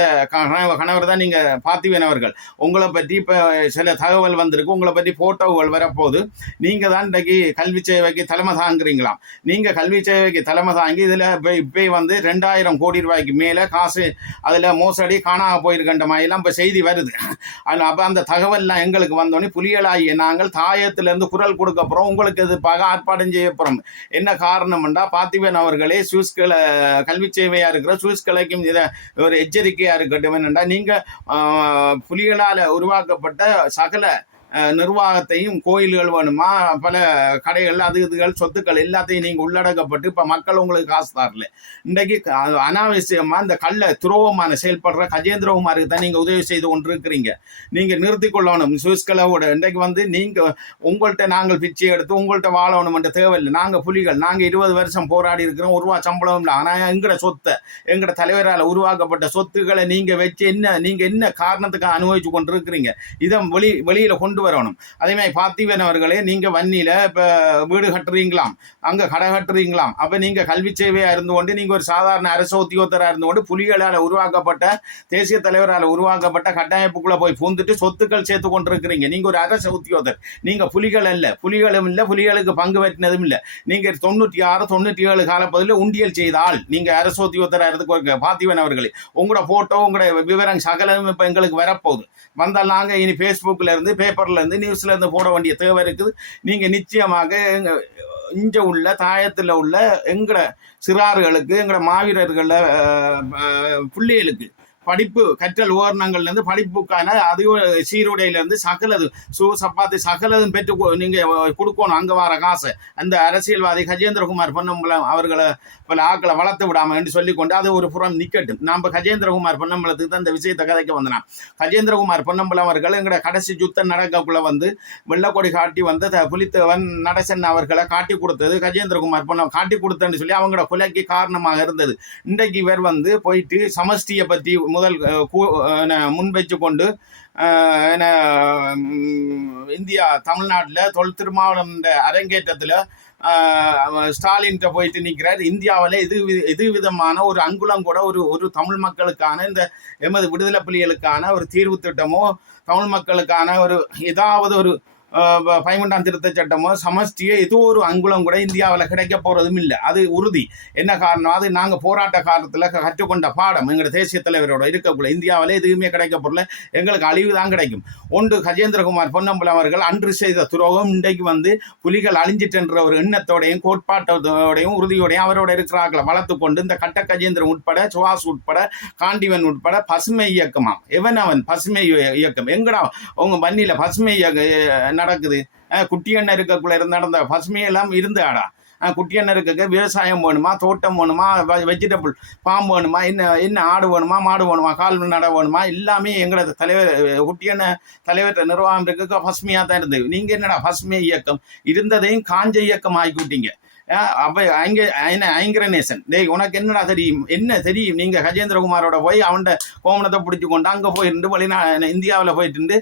கணவர் தான் நீங்கள் பார்த்திபன் அவர்கள். உங்களை பற்றி இப்போ சில தகவல் வந்திருக்கு, உங்களை பற்றி ஃபோட்டோகள் வரப்போது. நீங்கள் தான் இன்றைக்கு கல்வி சேவைக்கு தலைமை தாங்குறீங்களாம். நீங்கள் கல்வி சேவைக்கு தலைமை தாங்கி இதில் இப்போ 2000 கோடி ரூபாய்க்கு மேலே காசு அதில் மோசடி காணாமல் போயிருக்கின்ற மாதிரிலாம் இப்போ செய்தி வருது. அப்போ அந்த தகவல்லாம் எங்களுக்கு வந்தோடனே புலிகளாகிய நாங்கள் தாயத்திலேருந்து குரல் கொடுக்க போகிறோம், உங்களுக்கு எதிர்ப்பாக ஆர்ப்பாட்டம் செய்யப்படும். என்ன காரணம்டா, பார்த்திபன் அவர்களே சுவிஸ்களை கல்வி சேவையா இருக்கிற சுவிஸ்களைக்கும் இதை ஒரு எச்சரிக்கையா இருக்கட்டும். என்னென்னா, நீங்க புலிகளால் உருவாக்கப்பட்ட சகல நிர்வாகத்தையும், கோயில்கள் வேணுமா, பல கடைகள், இதுகள் சொத்துக்கள் எல்லாத்தையும் நீங்கள் உள்ளடக்கப்பட்டு இப்போ மக்கள் உங்களுக்கு காசு தரல. இன்றைக்கு அனாவசியமாக இந்த துரோகமான செயல்படுற கஜேந்திரகுமாருக்கு தான் நீங்கள் உதவி செய்து கொண்டிருக்கிறீங்க. நீங்கள் நிறுத்தி கொள்ளணும். சுவிஸ்கலோட இன்றைக்கு நீங்கள் உங்கள்கிட்ட நாங்கள் பிச்சை எடுத்து உங்கள்கிட்ட வாழணும்ன்ற தேவையில்லை. நாங்கள் புலிகள், நாங்கள் 20 வருஷம் போராடி இருக்கிறோம், 1 ரூபா சம்பளம் இல்லை. ஆனால் எங்களோட சொத்தை, எங்களோட தலைவரால் உருவாக்கப்பட்ட சொத்துக்களை நீங்கள் வச்சு நீங்கள் என்ன காரணத்துக்கு அனுபவிச்சு கொண்டிருக்கிறீங்க, இதை வெளியில் கொண்டு வரணும். அதே மாதிரி பார்த்திபன் அவர்களே, நீங்க வன்னியில இப்ப வீடு கட்டுறீங்களாம், அங்க கடை கட்டுறீங்களாம். அப்ப நீங்க கல்வி சேவையா இருந்து கொண்டு, நீங்க ஒரு சாதாரண அரச உத்தியோகத்தரா இருந்து கொண்டு புலிகளால் உருவாக்கப்பட்ட தேசிய தலைவரால் உருவாக்கப்பட்ட கட்டமைப்புக்குள்ள போய் பூந்துட்டு சொத்துக்கள் சேர்த்து கொண்டிருக்கிறீங்க. நீங்க ஒரு அரச உத்தியோகத்தர், நீங்க புலிகள் அல்ல, புலிகளும் இல்லை, புலிகளுக்கு பங்கு பெற்றினதும் இல்லை. நீங்க 96, 97 காலப்பகுதியில் உண்டியல் செய்தால் நீங்க அரசு உத்தியோகத்தரா இருந்து பார்த்திபன் அவர்களே, உங்களோட போட்டோ, உங்களோட விவரம் சகலம் இப்ப எங்களுக்கு வரப்போகுது. வந்தால் நாங்கள் இனி ஃபேஸ்புக்கில் இருந்து, பேப்பரில் இருந்து, நியூஸில் இருந்து போட வேண்டிய தேவை இருக்குது. நீங்கள் நிச்சயமாக இங்கே உள்ள தாயத்தில் உள்ள எங்களோட சிறார்களுக்கு, எங்களோட மாவீரர்களை பிள்ளைகளுக்கு படிப்பு கற்றல் உபகரணங்கள்லேருந்து படிப்புக்கான அது சீருடையிலேருந்து சகலது சப்பாத்து சகலதும் பெற்று நீங்கள் கொடுக்கணும் அங்கே வர காசை. அந்த அரசியல்வாதி கஜேந்திரகுமார் பொன்னம்பலம் அவர்களை பல ஆக்களை வளர்த்து விடாமல் என்று சொல்லிக்கொண்டு அது ஒரு புறம் நிற்கட்டும். நாம் கஜேந்திரகுமார் பொன்னம்பலத்துக்கு தான் இந்த விஷயத்தை கதைக்க வந்தனான். கஜேந்திரகுமார் பொன்னம்பலம் அவர்கள் எங்களோட கடைசி யுத்தம் நடக்கக்குள்ள வந்து வெள்ளக்கொடி காட்டி வந்து புலித்தேவன் நடசன் அவர்களை காட்டி கொடுத்தது கஜேந்திரகுமார் பொன்னம் காட்டி கொடுத்தேன்னு சொல்லி அவங்களோட கொலைக்கு காரணமாக இருந்தது. இன்றைக்கு இவர் வந்து போயிட்டு சமஷ்டியை பற்றி முதல் முன்வைச்சு கொண்டு இந்தியா தமிழ்நாட்டில் தொல் திருமாவளவன் அரங்கேற்றத்தில் ஸ்டாலின்கிட்ட போயிட்டு நிற்கிறார். இந்தியாவில் எது விதமான ஒரு அங்குலம் கூட ஒரு தமிழ் மக்களுக்கான இந்த எமது விடுதலை புலிகளுக்கான ஒரு தீர்வு திட்டமோ தமிழ் மக்களுக்கான ஒரு ஏதாவது ஒரு 15ஆம் திருத்த சட்டமோ சமஷ்டியோ ஏதோ ஒரு அங்குலம் கூட இந்தியாவில் கிடைக்க போகிறதும் இல்லை. அது உறுதி. என்ன காரணம்? அது நாங்கள் போராட்ட காலத்தில் கற்றுக்கொண்ட பாடம். எங்களோட தேசிய தலைவரோட இருக்கக்குள்ள இந்தியாவில் எதுவுமே கிடைக்க போகிறல, எங்களுக்கு அழிவு தான் கிடைக்கும். ஒன்று கஜேந்திரகுமார் பொன்னம்பலம் அவர்கள் அன்று செய்த துரோகம் இன்றைக்கு வந்து புலிகள் அழிஞ்சிட்டுன்ற ஒரு எண்ணத்தோடையும் கோட்பாட்டோடையும் உறுதியோடையும் அவரோட இருக்கிறார்களை வளர்த்து கொண்டு இந்த கட்ட கஜேந்திரன் உட்பட சுவாஸ் உட்பட காண்டிவன் உட்பட பசுமை இயக்கமாம். எவன் அவன் பசுமை இயக்கம்? எங்கடா உங்க வன்னியில் பசுமை நடக்குது? குட்டியண்ணன் இருக்கக்குள்ள இருந்து நடந்த பசுமையெல்லாம் இருந்து ஆடா. குட்டியண்ணன் இருக்க விவசாயம் வேணுமா, தோட்டம் வேணுமா, வெஜிடபிள் ஃபார்ம் வேணுமா, என்ன ஆடு வேணுமா, மாடு வேணுமா, கால் நட வேணுமா, எல்லாமே எங்களோட தலைவர் குட்டியண்ணன் தலைவர் நிர்வாகம் இருக்க பசுமையாக தான் இருந்தது. நீங்கள் என்னடா பசுமை இயக்கம் இருந்ததையும் காஞ்ச இயக்கம் ஆகிவிட்டீங்க. அப்போ ஐங்கரநேசன் டேய் உனக்கு என்னடா தெரியும்? என்ன தெரியும்? நீங்கள் கஜேந்திரகுமாரோட போய் அவன்கிட்ட கோமணத்தை பிடிச்சி கொண்டு அங்கே போயிருந்து இந்தியாவில் போயிட்டு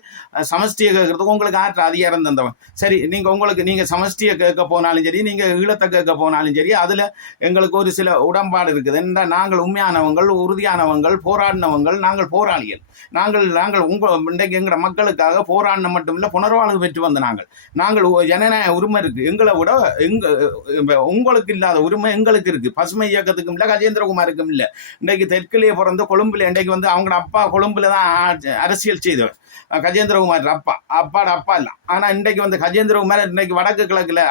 சமஷ்டியை கேட்கறதுக்கு உங்களுக்கு ஆற்ற அதிகாரம் தந்தவன். சரி, நீங்கள் சமஷ்டியை கேட்க போனாலும் சரி, நீங்கள் ஈழத்தை கேட்க போனாலும் சரி, அதில் எங்களுக்கு ஒரு சில உடன்பாடு இருக்குது. என்ன, நாங்கள் உண்மையானவங்கள், உறுதியானவங்கள், போராடினவங்கள், நாங்கள் போராளிகள். நாங்கள் இன்றைக்கு எங்களோட மக்களுக்காக போராடின மட்டும் இல்லை, புனர்வாழ்வு பெற்று வந்த நாங்கள் ஜனநாயக உரிமை இருக்குது. எங்களை விட உங்களுக்கு இல்லாத உரிமை எங்களுக்கு இருக்கு. பசுமை இயக்கத்துக்கும் இல்லை, கஜேந்திரகுமாருக்கும் இல்லை. இன்றைக்கு தெற்கிலேயே பிறந்த கொழும்புல இன்றைக்கு வந்து அவங்களோட அப்பா கொழும்புல தான் அரசியல் செய்தவர். கஜேந்திரகுமார் அப்பாட அப்பா இல்லை. ஆனால் இன்றைக்கு வந்து கஜேந்திரகுமார் இன்றைக்கு வடக்கு கிழக்கில்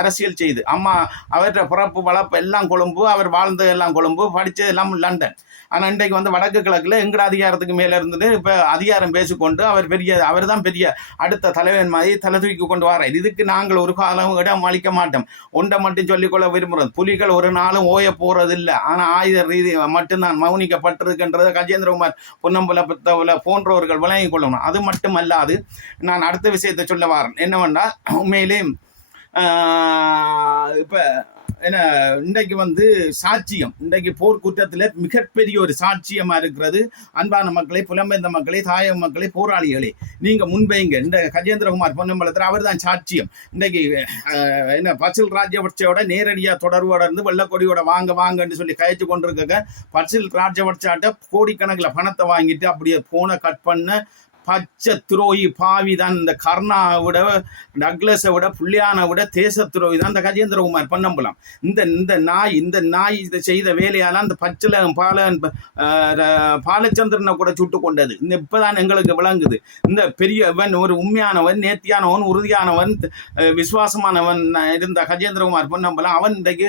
அரசியல் செய்து அம்மா அவற்றை பிறப்பு வளர்ப்பு எல்லாம் கொழும்பு, அவர் வாழ்ந்தது எல்லாம் கொழும்பு, படித்தது எல்லாம் லண்டன். ஆனால் இன்றைக்கு வந்து வடக்கு கிழக்கில் எங்கட அதிகாரத்துக்கு மேலே இருந்துட்டு இப்போ அதிகாரம் பேசிக்கொண்டு அவர் தான் பெரிய அடுத்த தலைவன் மாதிரி தலை தூக்கி கொண்டு வரார். இதுக்கு நாங்கள் ஒரு காலம் இடம் அளிக்க மாட்டோம். ஒன்றை மட்டும் சொல்லிக்கொள்ள விரும்புகிறோம், புலிகள் ஒரு நாளும் ஓய போறதில்லை. ஆனால் ஆயுத ரீதி மட்டும்தான் மௌனிக்கப்பட்டிருக்கின்றது கஜேந்திரகுமார் பொன்னம்பல போன்றவர்கள் விளங்கிக் கொள்ளணும். அது மட்டுமல்லாது நான் அடுத்த விஷயத்தை சொல்ல வரேன். என்னவென்றால் உண்மையிலே இப்போ என்ன இன்றைக்கு வந்து சாட்சியம், இன்றைக்கு போர்க்குற்றத்தில் மிகப்பெரிய ஒரு சாட்சியமாக இருக்கிறது. அன்பான மக்களை, புலம்பெயர்ந்த மக்களை, தாயக மக்களை, போராளிகளே, நீங்கள் முன்வைங்க. இந்த கஜேந்திரகுமார் பொன்னம்பலத்தில் அவர் தான் சாட்சியம். இன்றைக்கு என்ன பசில் ராஜபக்சேவோட நேரடியாக தொடர்போட இருந்து வெள்ளக்கொடியோட வாங்கன்னு சொல்லி கழிச்சு கொண்டிருக்க பசில் ராஜபக்சாட்ட கோடிக்கணக்கில் பணத்தை வாங்கிட்டு அப்படியே போனை கட் பண்ண பச்சை துரோகி பாவி தான் இந்த கர்ணாவை விட, டக்ளஸை விட, புள்ளியானை விட தேச துரோகி தான் இந்த கஜேந்திரகுமார் பொன்னம்பலம். இந்த நாய் இதை செய்த வேலையால் அந்த பாலச்சந்திரனை கூட சுட்டு கொண்டது. இப்போதான் எங்களுக்கு விளங்குது. இந்த பெரியவன், ஒரு உண்மையானவன், நேர்த்தியானவன், உறுதியானவன், விசுவாசமானவன் இருந்த கஜேந்திரகுமார் பொன்னம்பலம் அவன் இன்றைக்கு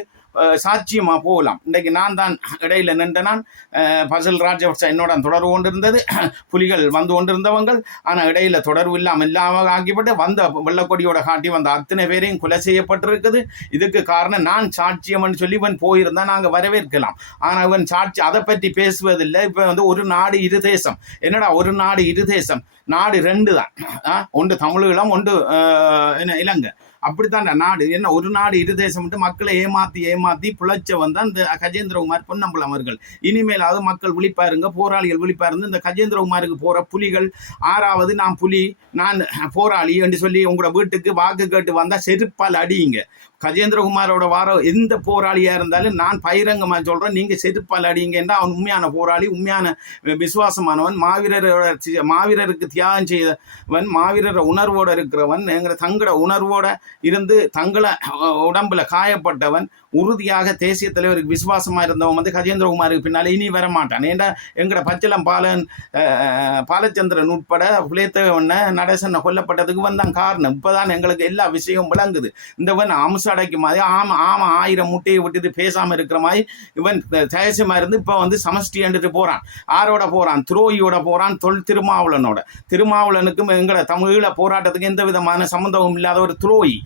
சாட்சியமா போகலாம். இன்றைக்கு நான் தான் இடையில நின்றனான். பசில் ராஜபக்ச என்னோட தொடர்பு கொண்டிருந்தது, புலிகள் வந்து கொண்டிருந்தவங்கள். ஆனால் இடையில தொடர்பு இல்லாமல் ஆக்கிப்பட்டு வந்த வெள்ளக்கொடியோட காட்டி வந்த அத்தனை பேரையும் கொலை செய்யப்பட்டிருக்குது. இதுக்கு காரணம் நான் சாட்சியம்னு சொல்லி இவன் போயிருந்தா நாங்கள் வரவேற்கலாம். ஆனால் இவன் சாட்சி அதை பற்றி பேசுவதில்லை. இப்போ வந்து ஒரு நாடு இரு தேசம். என்னடா ஒரு நாடு இரு தேசம்? நாடு ரெண்டு தான். ஒன்று தமிழீழம், ஒன்று இலங்கை. அப்படித்தான் நாடு. என்ன ஒரு நாடு இரு தேசம் மட்டும் மக்களை ஏமாத்தி பிழைச்ச வந்த அந்த கஜேந்திரகுமார் பொன்னம்பலம் அவர்கள். இனிமேலாவது மக்கள் விழிப்பாருங்க, போராளிகள் விழிப்பாருந்து. இந்த கஜேந்திரகுமாருக்கு போற புலிகள் 6வது நான் புலி, நான் போராளி என்று சொல்லி உங்களோட வீட்டுக்கு வாக்கு கேட்டு வந்தா செருப்பால் அடியுங்க. கஜேந்திரகுமாரோட வார எந்த போராளியா இருந்தாலும் நான் பகிரங்கமாக சொல்றேன், நீங்க செருப்பால் அடியுங்கன்னா அவன் உண்மையான போராளி, உண்மையான விசுவாசமானவன், மாவீரருக்கு தியாகம் செய்தவன், மாவீரர் உணர்வோட இருக்கிறவன், தங்களோட உணர்வோட இருந்து தங்களை உடம்புல காயப்பட்டவன், உறுதியாக தேசிய தலைவருக்கு விசுவாசமா இருந்தவன் வந்து கஜேந்திரகுமாருக்கு பின்னால இனி வர மாட்டான். ஏன்டா எங்கட பச்சளம் பாலச்சந்திரன் உட்பட புலேத்தவண்ண நடேசன் கொல்லப்பட்டதுக்கு வந்தான் காரணம். இப்பதான் எங்களுக்கு எல்லா விஷயமும் விளங்குது. இவன் அம்சம் அடைக்கும் மாதிரி ஆமா 1000 முட்டையை விட்டுட்டு பேசாம இருக்கிற மாதிரி இவன் தேசியமா இருந்து இப்ப வந்து சமஷ்டி எடுத்துட்டு போறான். ஆரோட போறான்? துரோகியோட போறான். திருமாவளவனோட. திருமாவளவனுக்கும் எங்கட தமிழீழ போராட்டத்துக்கு எந்த விதமான சம்பந்தமும் இல்லாத ஒரு துரோகி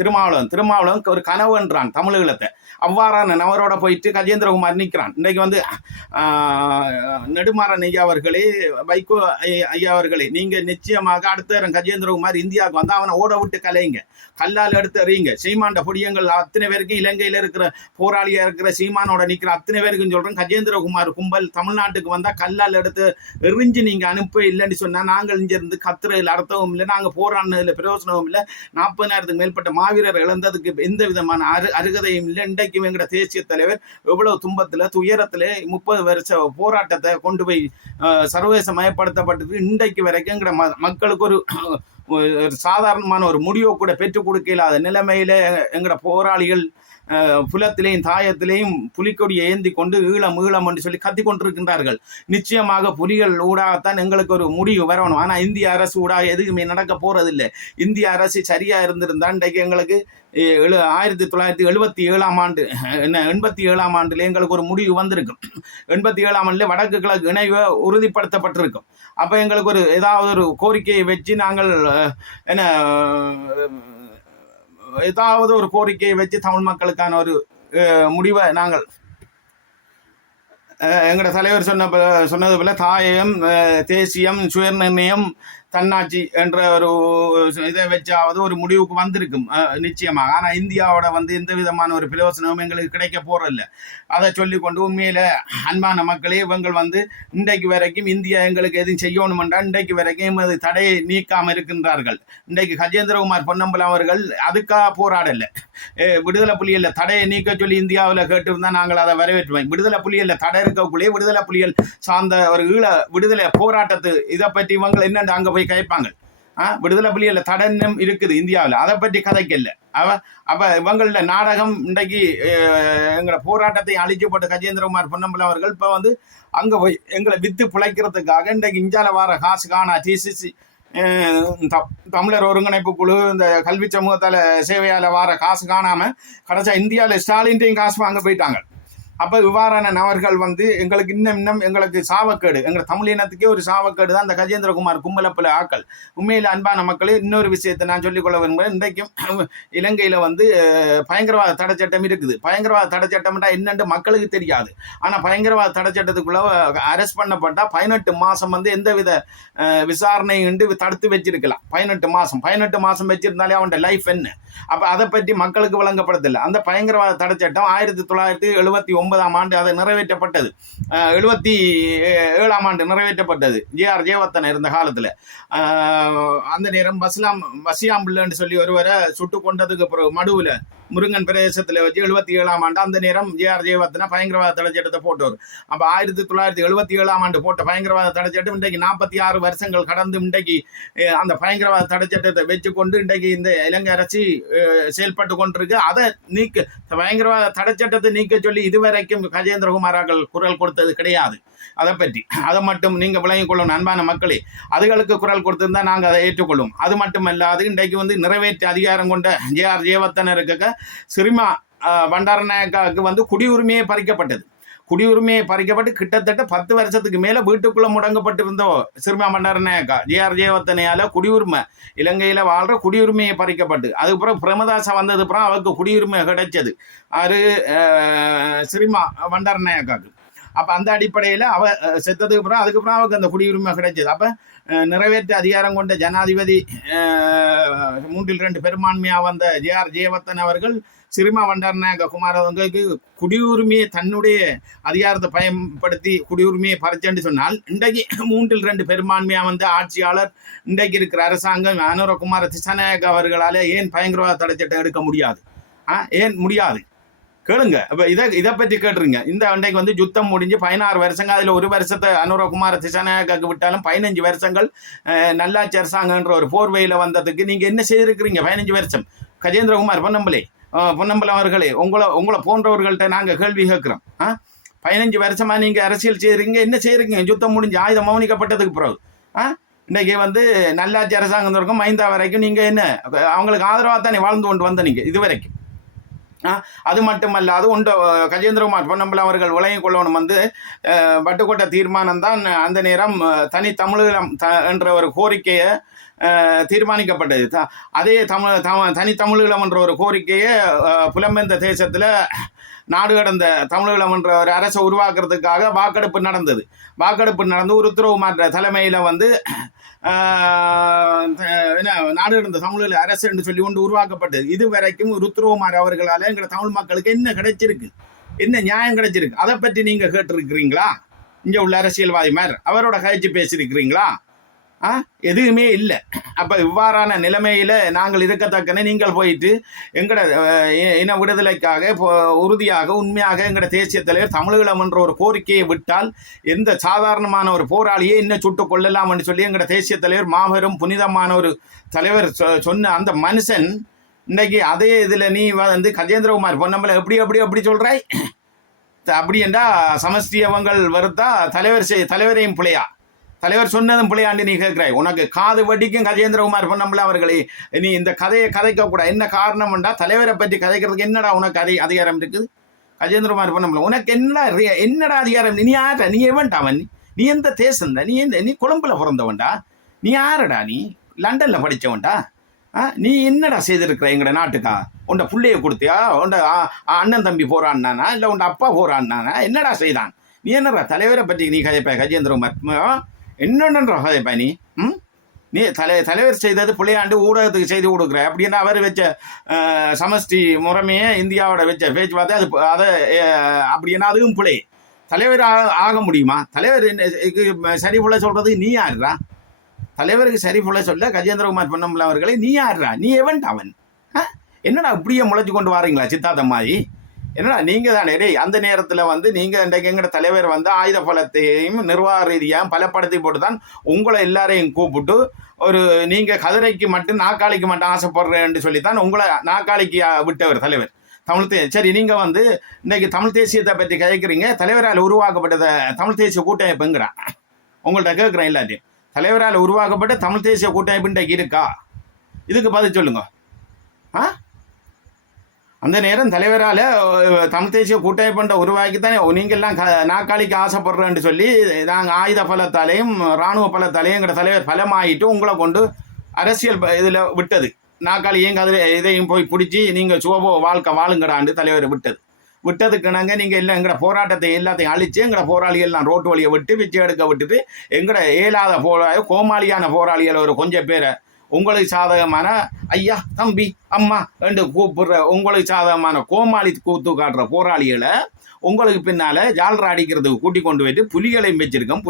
திருமாவளவன் ஒரு கனவுன்றான் தமிழீழத்தை. அவ்வாறான நபரோட போயிட்டு கஜேந்திரகுமார் நிற்கிறான். இன்றைக்கு வந்து நெடுமாறன் ஐயா அவர்களே, வைகோ ஐயா அவர்களே, நீங்க நிச்சயமாக அடுத்த கஜேந்திரகுமார் இந்தியாவுக்கு வந்து அவனை ஓட விட்டு கலைங்க, கல்லால் எடுத்து எறியுங்க. சீமாண்ட பொடியங்கள் அத்தனை பேருக்கு, இலங்கையில இருக்கிற போராளியா இருக்கிற சீமானோட நிற்கிற அத்தனை பேருக்கும் சொல்றேன், கஜேந்திரகுமார் கும்பல் தமிழ்நாட்டுக்கு வந்தா கல்லால் எடுத்து எறிஞ்சு நீங்க அனுப்ப இல்லைன்னு சொன்னா நாங்கள் இங்க இருந்து கத்துறையில் அர்த்தமும் இல்லை, நாங்க போராடினதுல பிரயோசனமும் இல்லை, 40,000க்கு மேற்பட்ட மாவீரர் இழந்ததுக்கு எந்த விதமான அருகதையும் இல்லை. இன்றைக்கும் எங்கட தேசிய தலைவர் எவ்வளவு துன்பத்துல துயரத்துல 30 வருஷ போராட்டத்தை கொண்டு போய் சர்வதேச மயப்படுத்தப்பட்டது. இன்றைக்கு வரைக்கும் எங்கட மக்களுக்கு ஒரு சாதாரணமான ஒரு முடிவை கூட பெற்றுக் கொடுக்க இல்லாத நிலைமையில எங்கட போராளிகள் புலத்திலேயும் தாயத்திலேயும் புலிக்கொடியை ஏந்தி கொண்டு ஈழம் என்று சொல்லி கத்தி கொண்டிருக்கின்றார்கள். நிச்சயமாக புலிகள் ஊடாகத்தான் எங்களுக்கு ஒரு முடிவு வரணும். ஆனா இந்திய அரசு ஊடாக எதுவுமே நடக்க போறதில்லை. இந்திய அரசு சரியா இருந்திருந்தா இன்றைக்கு எங்களுக்கு 1977 ஆண்டு 87 ஆண்டுல எங்களுக்கு ஒரு முடிவு வந்திருக்கும். 87 ஆண்டுல வடக்கு கிழக்கு இணைவு உறுதிப்படுத்தப்பட்டிருக்கும். அப்ப எங்களுக்கு ஒரு ஏதாவது ஒரு கோரிக்கையை வச்சு நாங்கள் ஏதாவது ஒரு கோரிக்கையை வச்சு தமிழ் மக்களுக்கான ஒரு முடிவை நாங்கள் எங்களோட தலைவர் சொன்னது போல தாயம், தேசியம், சுயநிர்ணயம், தன்னாட்சி என்ற ஒரு இதை வச்சாவது ஒரு முடிவுக்கு வந்திருக்கும் நிச்சயமாக. ஆனால் இந்தியாவோட வந்து எந்த விதமான ஒரு பிரயோசனமும் எங்களுக்கு கிடைக்க போறதில்லை. அதை சொல்லி கொண்டு உண்மையில அன்பான மக்களே, இவங்க வந்து இன்றைக்கு வரைக்கும் இந்தியா எங்களுக்கு எதுவும் செய்யணுமென்றா இன்றைக்கு வரைக்கும் அது தடையை நீக்காம இருக்கின்றார்கள். இன்றைக்கு கஜேந்திரகுமார் பொன்னம்பலம் அவர்கள் அதுக்காக போராடல. விடுதலை புலிகள் தடையை நீக்க சொல்லி இந்தியாவில் கேட்டிருந்தா நாங்கள் அதை வரவேற்றுவோம். விடுதலை புலிகள் தடை இருக்கக்குள்ளே விடுதலை புலிகள் சார்ந்த ஒரு விடுதலை போராட்டத்து இதை பற்றி இவங்க என்னென்று அங்கே போய் கேட்பாங்க. விடுதலை புலிகள் தடனம் இருக்குது இந்தியாவில், அதை பற்றி கதைக்கல. அப்ப இவங்கள நாடகம் இன்றைக்கு எங்களை போராட்டத்தை அழிச்சு போட்ட கஜேந்திரகுமார் பொன்னம்பலம் அவர்கள் இப்ப வந்து அங்க போய் எங்களை வித்து பிழைக்கிறதுக்காக இன்றைக்கு இந்தியாவில் வர காசு காணா டிசிசி தமிழர் ஒருங்கிணைப்பு குழு இந்த கல்வி சமூகத்தால சேவையால வர காசு காணாம கடைசியா இந்தியாவில் ஸ்டாலின்டையும் காசு வாங்க போயிட்டாங்க. அப்ப இவ்வாறான நபர்கள் வந்து எங்களுக்கு இன்னும் எங்களுக்கு சாவக்கேடு, எங்க தமிழ் இனத்துக்கே ஒரு சாவக்கேடு தான் இந்த கஜேந்திரகுமார் கும்பலப்பல ஆக்கள். உண்மையில அன்பான மக்களே, இன்னொரு விஷயத்தை நான் சொல்லிக்கொள்ள விரும்புகிறேன். இன்றைக்கும் இலங்கையில வந்து பயங்கரவாத தடை சட்டம் இருக்குது. பயங்கரவாத தடை சட்டம்னா என்னன்னு மக்களுக்கு தெரியாது. ஆனா பயங்கரவாத தடை சட்டத்துக்குள்ள அரெஸ்ட் பண்ணப்பட்டா 18 மாசம் வந்து எந்தவித விசாரணையும் தடுத்து வச்சிருக்கலாம். 18 மாசம் வச்சிருந்தாலே அவன் லைஃப் என்ன? அப்ப அதை பற்றி மக்களுக்கு வழங்கப்படுதில்லை. அந்த பயங்கரவாத தடை சட்டம் 1979 ஆண்டு அதை நிறைவேற்றப்பட்டது. 77 ஆண்டு நிறைவேற்றப்பட்டது. ஜே.ஆர். ஜெயவர்தன இருந்த காலத்துல. அந்த நேரம் வசியாம் பிள்ளைன்னு சொல்லி ஒருவரை சுட்டு கொண்டதுக்கு அப்புறம் மடுவுல முருங்கன் பிரதேசத்துல வச்சு 77 ஆண்டு அந்த நேரம் ஜே.ஆர். ஜெயவர்தன பயங்கரவாத தடை சட்டத்தை போட்டவர். அப்ப 1977 ஆண்டு போட்ட பயங்கரவாத தடை சட்டம் இன்றைக்கு 46 வருஷங்கள் கடந்து இன்றைக்கு அந்த பயங்கரவாத தடை சட்டத்தை வச்சுக்கொண்டு இன்றைக்கு இந்த இலங்கை அரசு செயல்பட்டு கொண்டிருக்கு. அதை பயங்கரவாத தடை சட்டத்தை நீக்க சொல்லி இதுவரைக்கும் கஜேந்திரகுமாராக்கள் குரல் கொடுத்தது கிடையாது. அதை மட்டும் நீங்க விளங்கிக் கொள்ளணும் அன்பான மக்களே. அதுகளுக்கு குரல் கொடுத்திருந்தா நாங்க அதை ஏற்றுக்கொள்ளும். அது மட்டுமல்லாது இன்றைக்கு வந்து நிறைவேற்ற அதிகாரம் கொண்ட ஜே.ஆர். ஜெயவர்தனருக்கு சிறிமா பண்டாரநாயக்காவுக்கு வந்து குடியுரிமையை பறிக்கப்பட்டது. குடியுரிமையை பறிக்கப்பட்டு கிட்டத்தட்ட 10 வருஷத்துக்கு மேல வீட்டுக்குள்ள முடங்கப்பட்டிருந்தோ சிறுமா பண்டாரநாயக்கா ஜே.ஆர். ஜெயவர்தனையால குடியுரிமை இலங்கையில வாழ்ற குடியுரிமையை பறிக்கப்பட்டு அதுக்கப்புறம் பிரேமதாசா வந்தது அப்புறம் அவருக்கு குடியுரிமை கிடைச்சது. அது சிறுமா பண்டாரநாயக்காக்கு. அப்ப அந்த அடிப்படையில அவ செத்ததுக்கு அப்புறம் அதுக்கப்புறம் அவருக்கு அந்த குடியுரிமை கிடைச்சது. அப்ப நிறைவேற்ற அதிகாரம் கொண்ட ஜனாதிபதி 3/2 பெரும்பான்மையா வந்த ஜே.ஆர். ஜெயவர்தன அவர்கள் சிறுமா பண்டாரநாயக்க குமாரவங்களுக்கு குடியுரிமையை தன்னுடைய அதிகாரத்தை பயன்படுத்தி குடியுரிமையை பறிச்சேன்னு சொன்னால் இன்றைக்கு 3/2 பெரும்பான்மையா வந்த ஆட்சியாளர் இன்றைக்கு இருக்கிற அரசாங்கம் அனுரகுமார திசாநாயக்க அவர்களால ஏன் பயங்கரவாத தடை சட்டம் எடுக்க முடியாது? ஏன் முடியாது? கேளுங்க. அப்ப இதை பற்றி கேட்டுருங்க. இந்த அண்டைக்கு வந்து யுத்தம் முடிஞ்சு 16 வருஷங்க, அதுல 1 வருஷத்தை அனுரகுமார திசாநாயக்காக்கு விட்டாலும் 15 வருஷங்கள் நல்லாட்சி அரசாங்கன்ற ஒரு போர்வையில வந்ததுக்கு நீங்க என்ன செய்திருக்கிறீங்க? 15 வருஷம் கஜேந்திரகுமார் பொன்னம்பலே பொன்னம்பலம் அவர்களே, உங்களை போன்றவர்கள்ட்ட நாங்கள் கேள்வி கேட்குறோம். 15 வருஷமா நீங்கள் அரசியல் செய்கிறீங்க, என்ன செய்கிறீங்க? யுத்தம் முடிஞ்சு ஆயுதம் மௌனிக்கப்பட்டதுக்கு பிறகு இன்றைக்கி வந்து நல்லாட்சி அரசாங்கம் இருக்கும் மைந்தா வரைக்கும் நீங்கள் என்ன அவங்களுக்கு ஆதரவாக தானே வாழ்ந்து கொண்டு வந்த நீங்கள் இது வரைக்கும். அது மட்டுமல்லாது கஜேந்திரகுமார் பொன்னம்பலம் அவர்கள் விளங்கிக் கொள்ளணும் வந்து வட்டுக்கோட்டை தீர்மானம் தான் அந்த நேரம் தனி தமிழீழம் என்ற ஒரு கோரிக்கையை தீர்மானிக்கப்பட்டது. அதே தனி தமிழீழம் என்ற ஒரு கோரிக்கையை புலம்பெயர்ந்த தேசத்தில் நாடு கடந்த தமிழீழம் என்ற ஒரு அரசை உருவாக்குறதுக்காக வாக்கெடுப்பு நடந்து ஒரு உத்தரவுமாற்ற தலைமையில் வந்து நாடு கடந்த தமிழீழ அரசு என்று சொல்லி கொண்டு உருவாக்கப்பட்டது. இதுவரைக்கும் ருத்ரகுமார் அவர்களால் எங்களை தமிழ் மக்களுக்கு என்ன கிடைச்சிருக்கு, என்ன நியாயம் கிடைச்சிருக்கு? அதை பற்றி நீங்கள் கேட்டிருக்கிறீங்களா? இங்கே உள்ள அரசியல்வாதி மாதிரி அவரோட கழிச்சு பேசியிருக்கிறீங்களா? எதுவுமே இல்லை. அப்போ இவ்வாறான நிலைமையில் நாங்கள் இருக்கத்தக்கன நீங்கள் போயிட்டு எங்களோட இன விடுதலைக்காக உறுதியாக உண்மையாக எங்களோட தேசிய தலைவர் தமிழீழம் என்ற ஒரு கோரிக்கையை விட்டால் எந்த சாதாரணமான ஒரு போராளியே என்ன சுட்டுக் கொள்ளலாம் என்று சொல்லி எங்களோட தேசிய தலைவர் மாபெரும் புனிதமான ஒரு தலைவர் சொன்ன அந்த மனுஷன் இன்றைக்கு அதே இதில் நீ வந்து கஜேந்திரகுமார் பொன்னம்பலம் எப்படி சொல்கிறாய்? அப்படி என்றால் சமஸ்டியவங்கள் வருத்தா தலைவரையும் பிள்ளையா? தலைவர் சொன்னதும் பிள்ளையாண்டு நீ கேட்கிறாய். உனக்கு காது வட்டிக்கும் கஜேந்திரகுமார் பொன்னம்பலம் அவர்களே நீ இந்த கதையை கதைக்கக்கூடாது. என்ன காரணம்டா? தலைவரை பற்றி கதைக்கிறதுக்கு என்னடா உனக்கு அதிகாரம் இருக்குது? கஜேந்திரகுமார் பொன்னம்பலம் உனக்கு என்னடா அதிகாரம்? நீ யாரா? நீ எவன்டா அவன்? நீ எந்த தேசம்டா? நீ கொழும்புல பிறந்தவன்டா? நீ யாரடா? நீ லண்டன்ல படித்தவன்டா? நீ என்னடா செய்திருக்கிற எங்கட நாட்டுக்கா? உண்ட பிள்ளைய கொடுத்தியா? உண்ட அண்ணன் தம்பி போறான்னானா இல்லை உண்ட அப்பா போறான்னானா? என்னடா செய்தான்? நீ என்னடா தலைவரை பற்றி நீ கதைப்பாய்? கஜேந்திரகுமார் என்னென்ற கதைப்பாய் நீ? நீ தலைவர் செய்தது பிள்ளையாண்டு ஊடகத்துக்கு செய்து கொடுக்குற அப்படின்னா அவர் வச்ச சமஷ்டி முறைமையை இந்தியாவோட வச்ச பேச்சுவார்த்தை அதை அப்படின்னா அதுவும் பிள்ளை. தலைவர் ஆக முடியுமா? தலைவர் சரி போல சொல்றது நீ யாருடா? தலைவருக்கு சரி போல சொல்ல கஜேந்திரகுமார் பொன்னம்பலம் அவர்களை நீ யாருடா? நீ எவன்டா அவன்? என்னடா இப்படியே முளைச்சு கொண்டு வாரீங்களா சித்தார்த்தம் மாதிரி? என்னடா நீங்கள் தானே அந்த நேரத்தில் வந்து நீங்கள் இன்றைக்கு எங்கட தலைவர் வந்து ஆயுத பலத்தையும் நிர்வாக ரீதியாக பலப்படுத்தி போட்டு தான் உங்களை எல்லாரையும் கூப்பிட்டு ஒரு நீங்கள் கதிரைக்கு மட்டும் நாக்காளிக்கு மட்டும் ஆசைப்படுறேன்னு சொல்லித்தான் உங்களை நாக்காளிக்கு விட்டவர் தலைவர் தமிழ் சரி, நீங்கள் வந்து இன்றைக்கி தமிழ் தேசியத்தை பற்றி கேட்குறீங்க. தலைவரால் உருவாக்கப்பட்ட தமிழ் தேசிய கூட்டமைப்புங்கிறான். உங்கள்கிட்ட கேட்குறேன் எல்லாத்தையும். தலைவரால் உருவாக்கப்பட்ட தமிழ் தேசிய கூட்டமைப்பு இன்றைக்கு இருக்கா? இதுக்கு பதில் சொல்லுங்க. அந்த நேரம் தலைவரால் தமிழ் தேசிய கூட்டமைப்புன்ற உருவாக்கித்தானே நீங்கள்லாம் நாக்காளிக்கு ஆசைப்படுறேன்னு சொல்லி நாங்கள் ஆயுத பலத்தாலையும் இராணுவ பலத்தாலையும் எங்களோட தலைவர் பலமாயிட்டு உங்களை கொண்டு அரசியல் இதில் விட்டது. நாக்காளியும் இதையும் போய் பிடிச்சி நீங்கள் சுவபோ வாழ்க்கை வாழுங்கடாண்டு தலைவர் விட்டதுக்குனாங்க நீங்கள் எல்லாம் எங்களோட போராட்டத்தை எல்லாத்தையும் அழித்து எங்களோட போராளிகள்லாம் ரோட்டு வழியை விட்டு பிச்சை எடுக்க விட்டுட்டு எங்களோட இயலாத கோமாளியான போராளிகள் ஒரு கொஞ்சம் பேரை உங்களுக்கு சாதகமான ஐயா தம்பி அம்மா என்று கூப்பிடுற உங்களுக்கு சாதகமான கோமாளி கூத்து காட்டுற போராளிகளை உங்களுக்கு பின்னால் ஜால்ரா அடிக்கிறதுக்கு கூட்டி கொண்டு போயிட்டு புலிகளையும் வச்சிருக்கோம்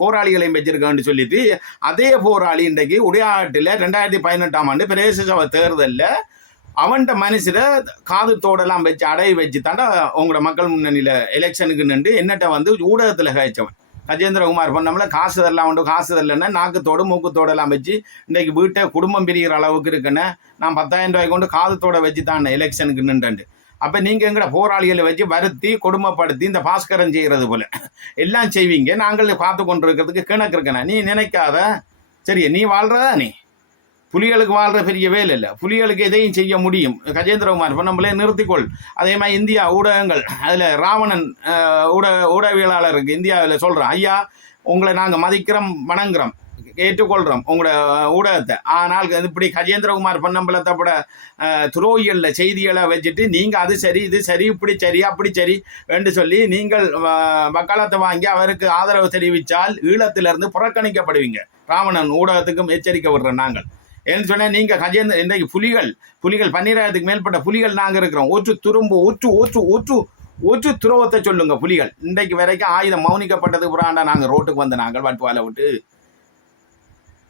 போராளிகளையும் வச்சிருக்கோம்னு சொல்லிட்டு அதே போராளி இன்றைக்கு உடையாட்டில் 2018ஆம் ஆண்டு பிரதேச சபை தேர்தலில் அவன்கிட்ட மனுஷரை காது தோடெல்லாம் வச்சு அடைய வச்சு தாண்டா உங்களோட மக்கள் முன்னணியில் எலெக்ஷனுக்கு நின்று என்னட்ட வந்து ஊடகத்தில் கழிச்சவன் கஜேந்திரகுமார் பொன்னம்பலம் காசு தரலைன்னா நாக்குத்தோடு மூக்குத்தோடெல்லாம் வச்சு இன்றைக்கு வீட்டை குடும்பம் பிரிகிற அளவுக்கு இருக்குன்னு நான் 10,000 ரூபாய் கொண்டு காதுத்தோட வச்சு தான் எலெக்ஷனுக்கு நின்றுண்டு. அப்போ நீங்கள் எங்கட போராளிகளை வச்சு வருத்தி கொடுமைப்படுத்தி இந்த பாஸ்கரன் செய்கிறது போல எல்லாம் செய்வீங்க. நாங்கள் பார்த்து கொண்டு இருக்கிறதுக்கு கிணக்கு இருக்கேன். நீ நினைக்காத சரி, நீ வாழ்றதா? நீ புலிகளுக்கு வாழ்கிற பெரிய வேலை இல்லை. புலிகளுக்கு எதையும் செய்ய முடியும். கஜேந்திரகுமார் பொன்னம்பலே நிறுத்திக்கொள். அதே மாதிரி இந்தியா ஊடகங்கள் அதில் ராவணன் ஊடகவியலாளருக்கு இந்தியாவில் சொல்கிறோம், ஐயா உங்களை நாங்கள் மதிக்கிறோம், வணங்குறோம், ஏற்றுக்கொள்கிறோம் உங்களோட ஊடகத்தை. ஆனால் இப்படி கஜேந்திரகுமார் பொன்னம்பலத்தோட துரோகிகளில் செய்திகளை வச்சுட்டு நீங்கள் அது சரி இது சரி இப்படி சரி அப்படி சரி என்று சொல்லி நீங்கள் வக்காலத்தை வாங்கி அவருக்கு ஆதரவு தெரிவித்தால் ஈழத்திலிருந்து புறக்கணிக்கப்படுவீங்க. ராவணன் ஊடகத்துக்கும் எச்சரிக்கை விடுறோம் நாங்கள். ஏன்னு சொன்னால் நீங்கள் இன்றைக்கு புலிகள் 12,000க்கு மேற்பட்ட புலிகள் நாங்கள் இருக்கிறோம். ஒற்று துரோகத்தை சொல்லுங்க புலிகள். இன்றைக்கு வரைக்கும் ஆயுதம் மௌனிக்கப்பட்டதுக்கு புறாண்டா நாங்கள் ரோட்டுக்கு வந்து நாங்கள் வட்டுவாலை விட்டு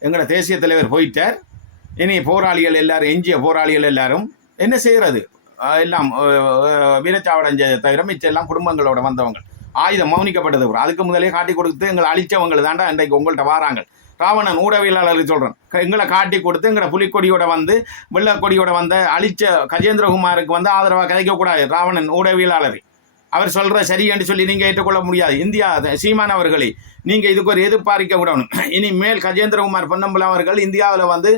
எங்களோட தேசிய தலைவர் போயிட்டார். இனி போராளிகள் எல்லாரும் எஞ்சிய போராளிகள் எல்லாரும் என்ன செய்கிறது? எல்லாம் வீரச்சாவடைஞ்சதை தவிர மிச்சம் எல்லாம் குடும்பங்களோட வந்தவங்க. ஆயுதம் மௌனிக்கப்பட்டது அதுக்கு முதலே காட்டி கொடுத்து எங்களை அழிச்சவங்க தாண்டா இன்றைக்கு உங்கள்கிட்ட வாராங்க. ராவணன் ஊடகவியலாளர் சொல்கிறேன், எங்களை காட்டி கொடுத்து எங்களை புலிக்கொடியோட வந்து வெள்ளக்கொடியோட வந்த அழிச்ச கஜேந்திரகுமாருக்கு வந்து ஆதரவாக கதைக்கக்கூடாது. ராவணன் ஊடகவியலாளர் அவர் சொல்கிற சரி என்று சொல்லி நீங்கள் ஏற்றுக்கொள்ள முடியாது. இந்தியா சீமான் அவர்களை நீங்கள் இதுக்கு ஒரு எதிர்பார்க்க விடணும். இனிமேல் கஜேந்திரகுமார் பொன்னம்பலம் அவர்கள் இந்தியாவில் வந்து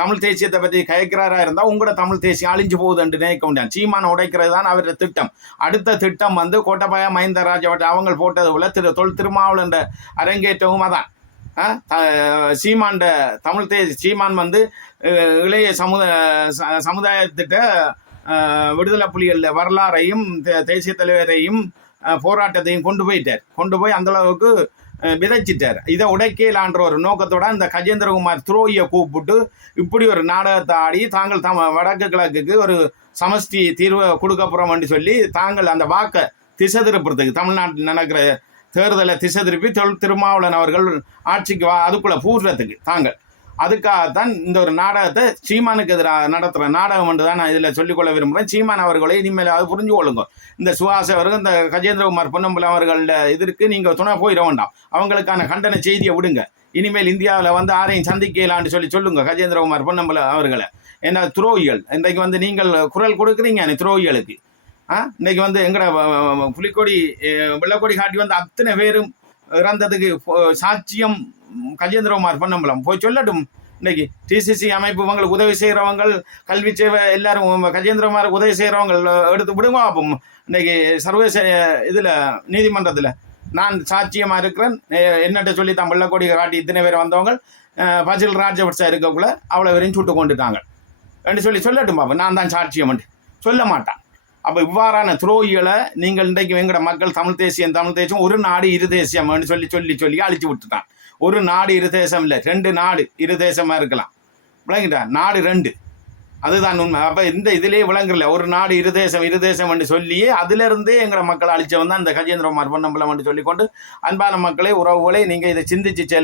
தமிழ் தேசியத்தை பற்றி கயக்கிறாரா இருந்தால் உங்களோட தமிழ் தேசியம் அழிஞ்சு போகுது என்று நினைக்க முடியாது. சீமானை உடைக்கிறது தான் அவருடைய திட்டம். அடுத்த திட்டம் வந்து கோட்டபாய மஹிந்த ராஜபக்ஷ அவங்க போட்டது போல தொல் திருமாவளவன் அரங்கேற்றவும் அதான். சீமான் தமிழ் சீமான் வந்து இளைய சமுதாயத்திட்ட விடுதலை புலிகளில் வரலாறையும் தேசிய தலைவரையும் போராட்டத்தையும் கொண்டு போய் அந்த அளவுக்கு விதைச்சிட்டார். இதை உடைக்கலான்ற ஒரு நோக்கத்தோட இந்த கஜேந்திரகுமார் துரோகியை கூப்பிட்டு இப்படி ஒரு நாடகத்தை ஆடி தாங்கள் வடக்கு கிழக்குக்கு ஒரு சமஷ்டி தீர்வை கொடுக்க போகிறோம்னு சொல்லி தாங்கள் அந்த வாக்கை திசை திருப்புறதுக்கு தமிழ்நாட்டில் நடக்கிற தேர்தலை திசை திருப்பி திருமாவளவன் அவர்கள் ஆட்சிக்கு அதுக்குள்ளே பூர்றதுக்கு தாங்கள் அதுக்காகத்தான் இந்த ஒரு நாடகத்தை சீமானுக்கு எதிராக நடத்துகிற நாடகம் என்று தான் நான் இதில் சொல்லிக்கொள்ள விரும்புகிறேன். சீமான் அவர்களை இனிமேல் அது புரிஞ்சு கொள்ளுங்க. இந்த சுஹாஸ் அவர்கள் இந்த கஜேந்திரகுமார் பொன்னம்பலம் அவர்கள இதற்கு நீங்கள் துணை போயிட வேண்டாம். அவங்களுக்கான கண்டன செய்தியை விடுங்க. இனிமேல் இந்தியாவில் வந்து ஆரையும் சந்திக்கலான்னு சொல்லுங்க கஜேந்திரகுமார் பொன்னம்பலம் அவர்களை. ஏன்னா துரோகிகள் இன்றைக்கு வந்து நீங்கள் குரல் கொடுக்குறீங்க துரோகிகளுக்கு. இன்றைக்கு வந்து எங்கட புலிக்கொடி வெள்ளக்கொடி காட்டி வந்து அத்தனை பேரும் இறந்ததுக்கு சாட்சியம் கஜேந்திரகுமார் பொன்னம்பலம் போய் சொல்லட்டும். இன்னைக்கு டிசிசி அமைப்பு உங்களுக்கு உதவி செய்கிறவங்க, கல்வி சேவை எல்லாரும் கஜேந்திரகுமாருக்கு உதவி செய்கிறவங்க எடுத்து விடுவோம். அப்போ இன்னைக்கு சர்வதேச இதில் நீதிமன்றத்தில் நான் சாட்சியமாக இருக்கிறேன் என்னட்ட சொல்லி தான் வெள்ளக்கொடி காட்டி இத்தனை பேர் வந்தவங்க பசில் ராஜபக்ச இருக்கக்குள்ள அவ்வளோ வரையும் சுட்டு கொண்டுட்டாங்க என்று சொல்லட்டும். பாப்பா நான் தான் சாட்சியம் சொல்ல மாட்டான். அப்போ இவ்வாறான துரோகிகளை நீங்கள் இன்றைக்கு எங்கட மக்கள் தமிழ் தேசியம் ஒரு நாடு இரு தேசியம் சொல்லி அழிச்சு விட்டுட்டான். ஒரு நாடு இரு தேசம் இல்லை, 2 நாடு இரு தேசமாக இருக்கலாம். விளங்கிட்டா? நாடு 2, அதுதான் உண்மை. அப்போ இந்த இதிலே விளங்குறல ஒரு நாடு இரு தேசம் என்று சொல்லியே அதிலிருந்தே எங்களை மக்களை அழிச்சவன் தான் இந்த கஜேந்திரகுமார் பொன்னம்பலம் என்று சொல்லிக்கொண்டு அன்பான மக்களை உறவுகளை நீங்கள் இதை சிந்திச்சு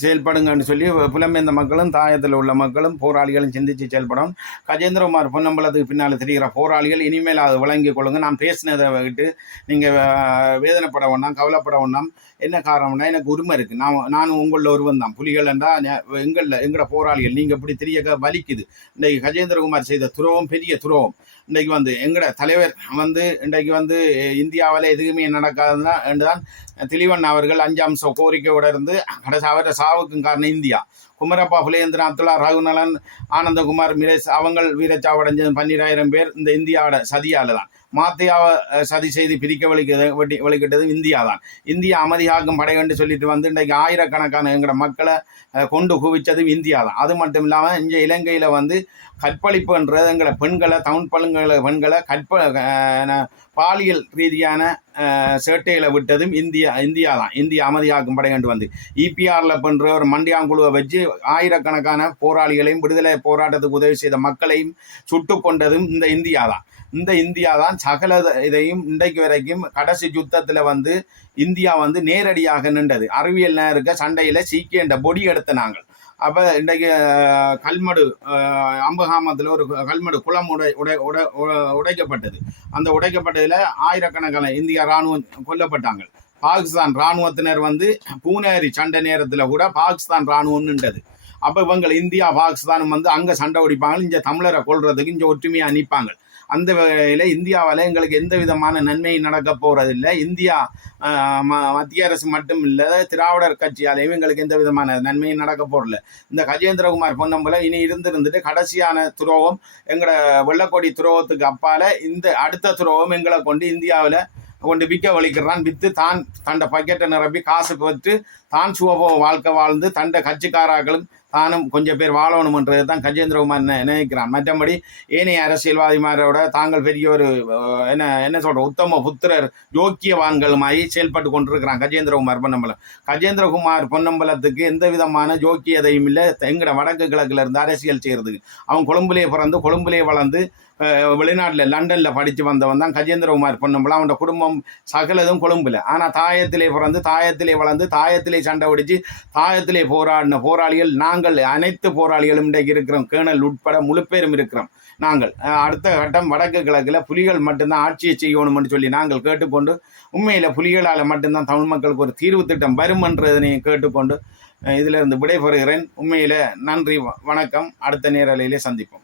செயல்படுங்கன்னு சொல்லி புலம்பெயர்ந்த மக்களும் தாயத்தில் உள்ள மக்களும் போராளிகளும் சிந்திச்சு செயல்படும். கஜேந்திரகுமார் பொன்னம்பலத்துக்கு பின்னால் தெரிகிற போராளிகள் இனிமேல் அதை விளங்கி கொள்ளுங்க. நான் பேசினதை விட்டு நீங்கள் வேதனைப்பட வேண்டாம், கவலைப்பட வேண்டாம். என்ன காரணம்னா எனக்கு உரிமை இருக்குது. நானும் உங்களில் ஒருவன் தான். புலிகள் என்றால் எங்களோட போராளிகள் நீங்கள் இப்படி தெரிய வலிக்குது. இன்றைக்கு கஜேந்திரகுமார் செய்த துரோகம் பெரிய துரோகம். இன்றைக்கு வந்து எங்களோட தலைவர் வந்து இன்றைக்கு வந்து இந்தியாவில் எதுவுமே நடக்காதுன்னா என்றுதான் திலீவன் அவர்கள் 5 அம்ச கோரிக்கையோடு இருந்து கடைசி அவர சாவுக்கும் காரணம் இந்தியா. குமரப்பா புலேந்திரன் அப்துல்லா ரகுநலன் ஆனந்தகுமார் மிரேஷ் அவங்கள் வீரச்சாவடைஞ்சது 12,000 பேர் இந்த இந்தியாவோட சதியால் தான். மாத்தையாவை சதி செய்து பிரிக்க வழிகிட்டது இந்தியா தான். இந்தியா அமைதியாகும் படை என்று சொல்லிட்டு வந்து இன்றைக்கு ஆயிரக்கணக்கான எங்களோட மக்களை கொண்டு குவிச்சதும் இந்தியா தான். அது மட்டும் இல்லாமல் இங்கே இலங்கையில் வந்து கற்பழிப்புன்றது எங்களை பெண்களை தமிழ் பெண்களை பாலியல் ரீதியான சேட்டைகளை விட்டதும் இந்தியா தான். இந்தியா அமைதியாக்கும் படை கண்டு வந்து இபிஆரில் பண்ணுற ஒரு மண்டியாங்குழுவை வச்சு ஆயிரக்கணக்கான போராளிகளையும் விடுதலை போராட்டத்துக்கு உதவி செய்த மக்களையும் சுட்டு கொண்டதும் இந்த இந்தியா தான். சகல இதையும் இன்றைக்கு வரைக்கும் கடைசி யுத்தத்தில் வந்து இந்தியா வந்து நேரடியாக நின்றது. அறிவியல் இருக்க சண்டையில் சீக்கிய பொடி எடுத்த நாங்கள். அப்போ இன்றைக்கு கல்மடு அம்பகாமத்தில் ஒரு கல்மடு குளம் உடைக்கப்பட்டது. அந்த உடைக்கப்பட்டதில் ஆயிரக்கணக்கான இந்திய இராணுவம் கொல்லப்பட்டாங்க. பாகிஸ்தான் இராணுவத்தினர் வந்து பூனேரி சண்டை நேரத்தில் கூட பாகிஸ்தான் இராணுவம் நின்றது. அப்போ இவங்க இந்தியா பாகிஸ்தானும் வந்து அங்கே சண்டை ஒடிப்பாங்க, இங்கே தமிழரை கொள்றதுக்கு இங்கே ஒற்றுமையாக நிற்பாங்க. அந்த வகையில் இந்தியாவில் எங்களுக்கு எந்த விதமான நன்மை நடக்க போகிறதில்லை. இந்தியா மத்திய அரசு மட்டும் இல்லை, திராவிடர் கட்சியாலேயும் எங்களுக்கு எந்த விதமான நன்மையும் நடக்க போகிறதில்ல. இந்த கஜேந்திரகுமார் பொன்னம்பலம் இனி இருந்துட்டு கடைசியான துரோகம் எங்களோட வெள்ளக்கொடி துரோகத்துக்கு அப்பால் இந்த அடுத்த துரோகம் எங்களை கொண்டு இந்தியாவில் கொண்டு விற்க வலிக்கிறான். விற்று தண்டை பக்கெட்டை நிரப்பி காசு பெற்று தான் சுவபோ வாழ்க்கை வாழ்ந்து தண்டை கட்சிக்காரர்களும் தானும் கொஞ்சம் பேர் வாழணும்ன்றது தான் கஜேந்திரகுமார் நினைக்கிறான். மற்றபடி ஏனைய அரசியல்வாதிமாரோட தாங்கள் பெரிய ஒரு என்ன சொல்கிற உத்தம புத்திரர் யோக்கியவான்களுமாய் செயல்பட்டு கொண்டிருக்கிறான் கஜேந்திரகுமார் பொன்னம்பலம். கஜேந்திரகுமார் பொன்னம்பலத்துக்கு எந்த விதமான ஜோக்கியதையும் இல்லை. எங்கட வடக்கு கிழக்கில் இருந்து அரசியல் செய்கிறதுக்கு அவன் கொழும்புலேயே பிறந்து கொழும்புலேயே வளர்ந்து வெளிநாட்டில் லண்டனில் படித்து வந்தவன் தான் கஜேந்திரகுமார் பொன்னம்பலம். அவனோட குடும்பம் சகலதும் கொழும்புல. ஆனால் தாயத்திலே பிறந்து தாயத்திலே வளர்ந்து தாயத்திலே சண்டை பிடிச்சி தாயத்திலே போராடின போராளிகள் நாங்கள் நாங்கள் அனைத்து போராளிகளும் இன்றைக்கு இருக்கிறோம், கேணல் உட்பட முழு பேரும் இருக்கிறோம். நாங்கள் அடுத்த கட்டம் வடக்கு கிழக்கில் புலிகள் மட்டும்தான் ஆட்சியை செய்யணும் என்று சொல்லி நாங்கள் கேட்டுக்கொண்டு, உண்மையில் புலிகளால் மட்டும்தான் தமிழ் மக்களுக்கு ஒரு தீர்வு திட்டம் வரும் என்றதனை கேட்டுக்கொண்டு இதிலிருந்து விடைபெறுகிறேன். உண்மையில் நன்றி, வணக்கம். அடுத்த நேரலையிலே சந்திப்போம்.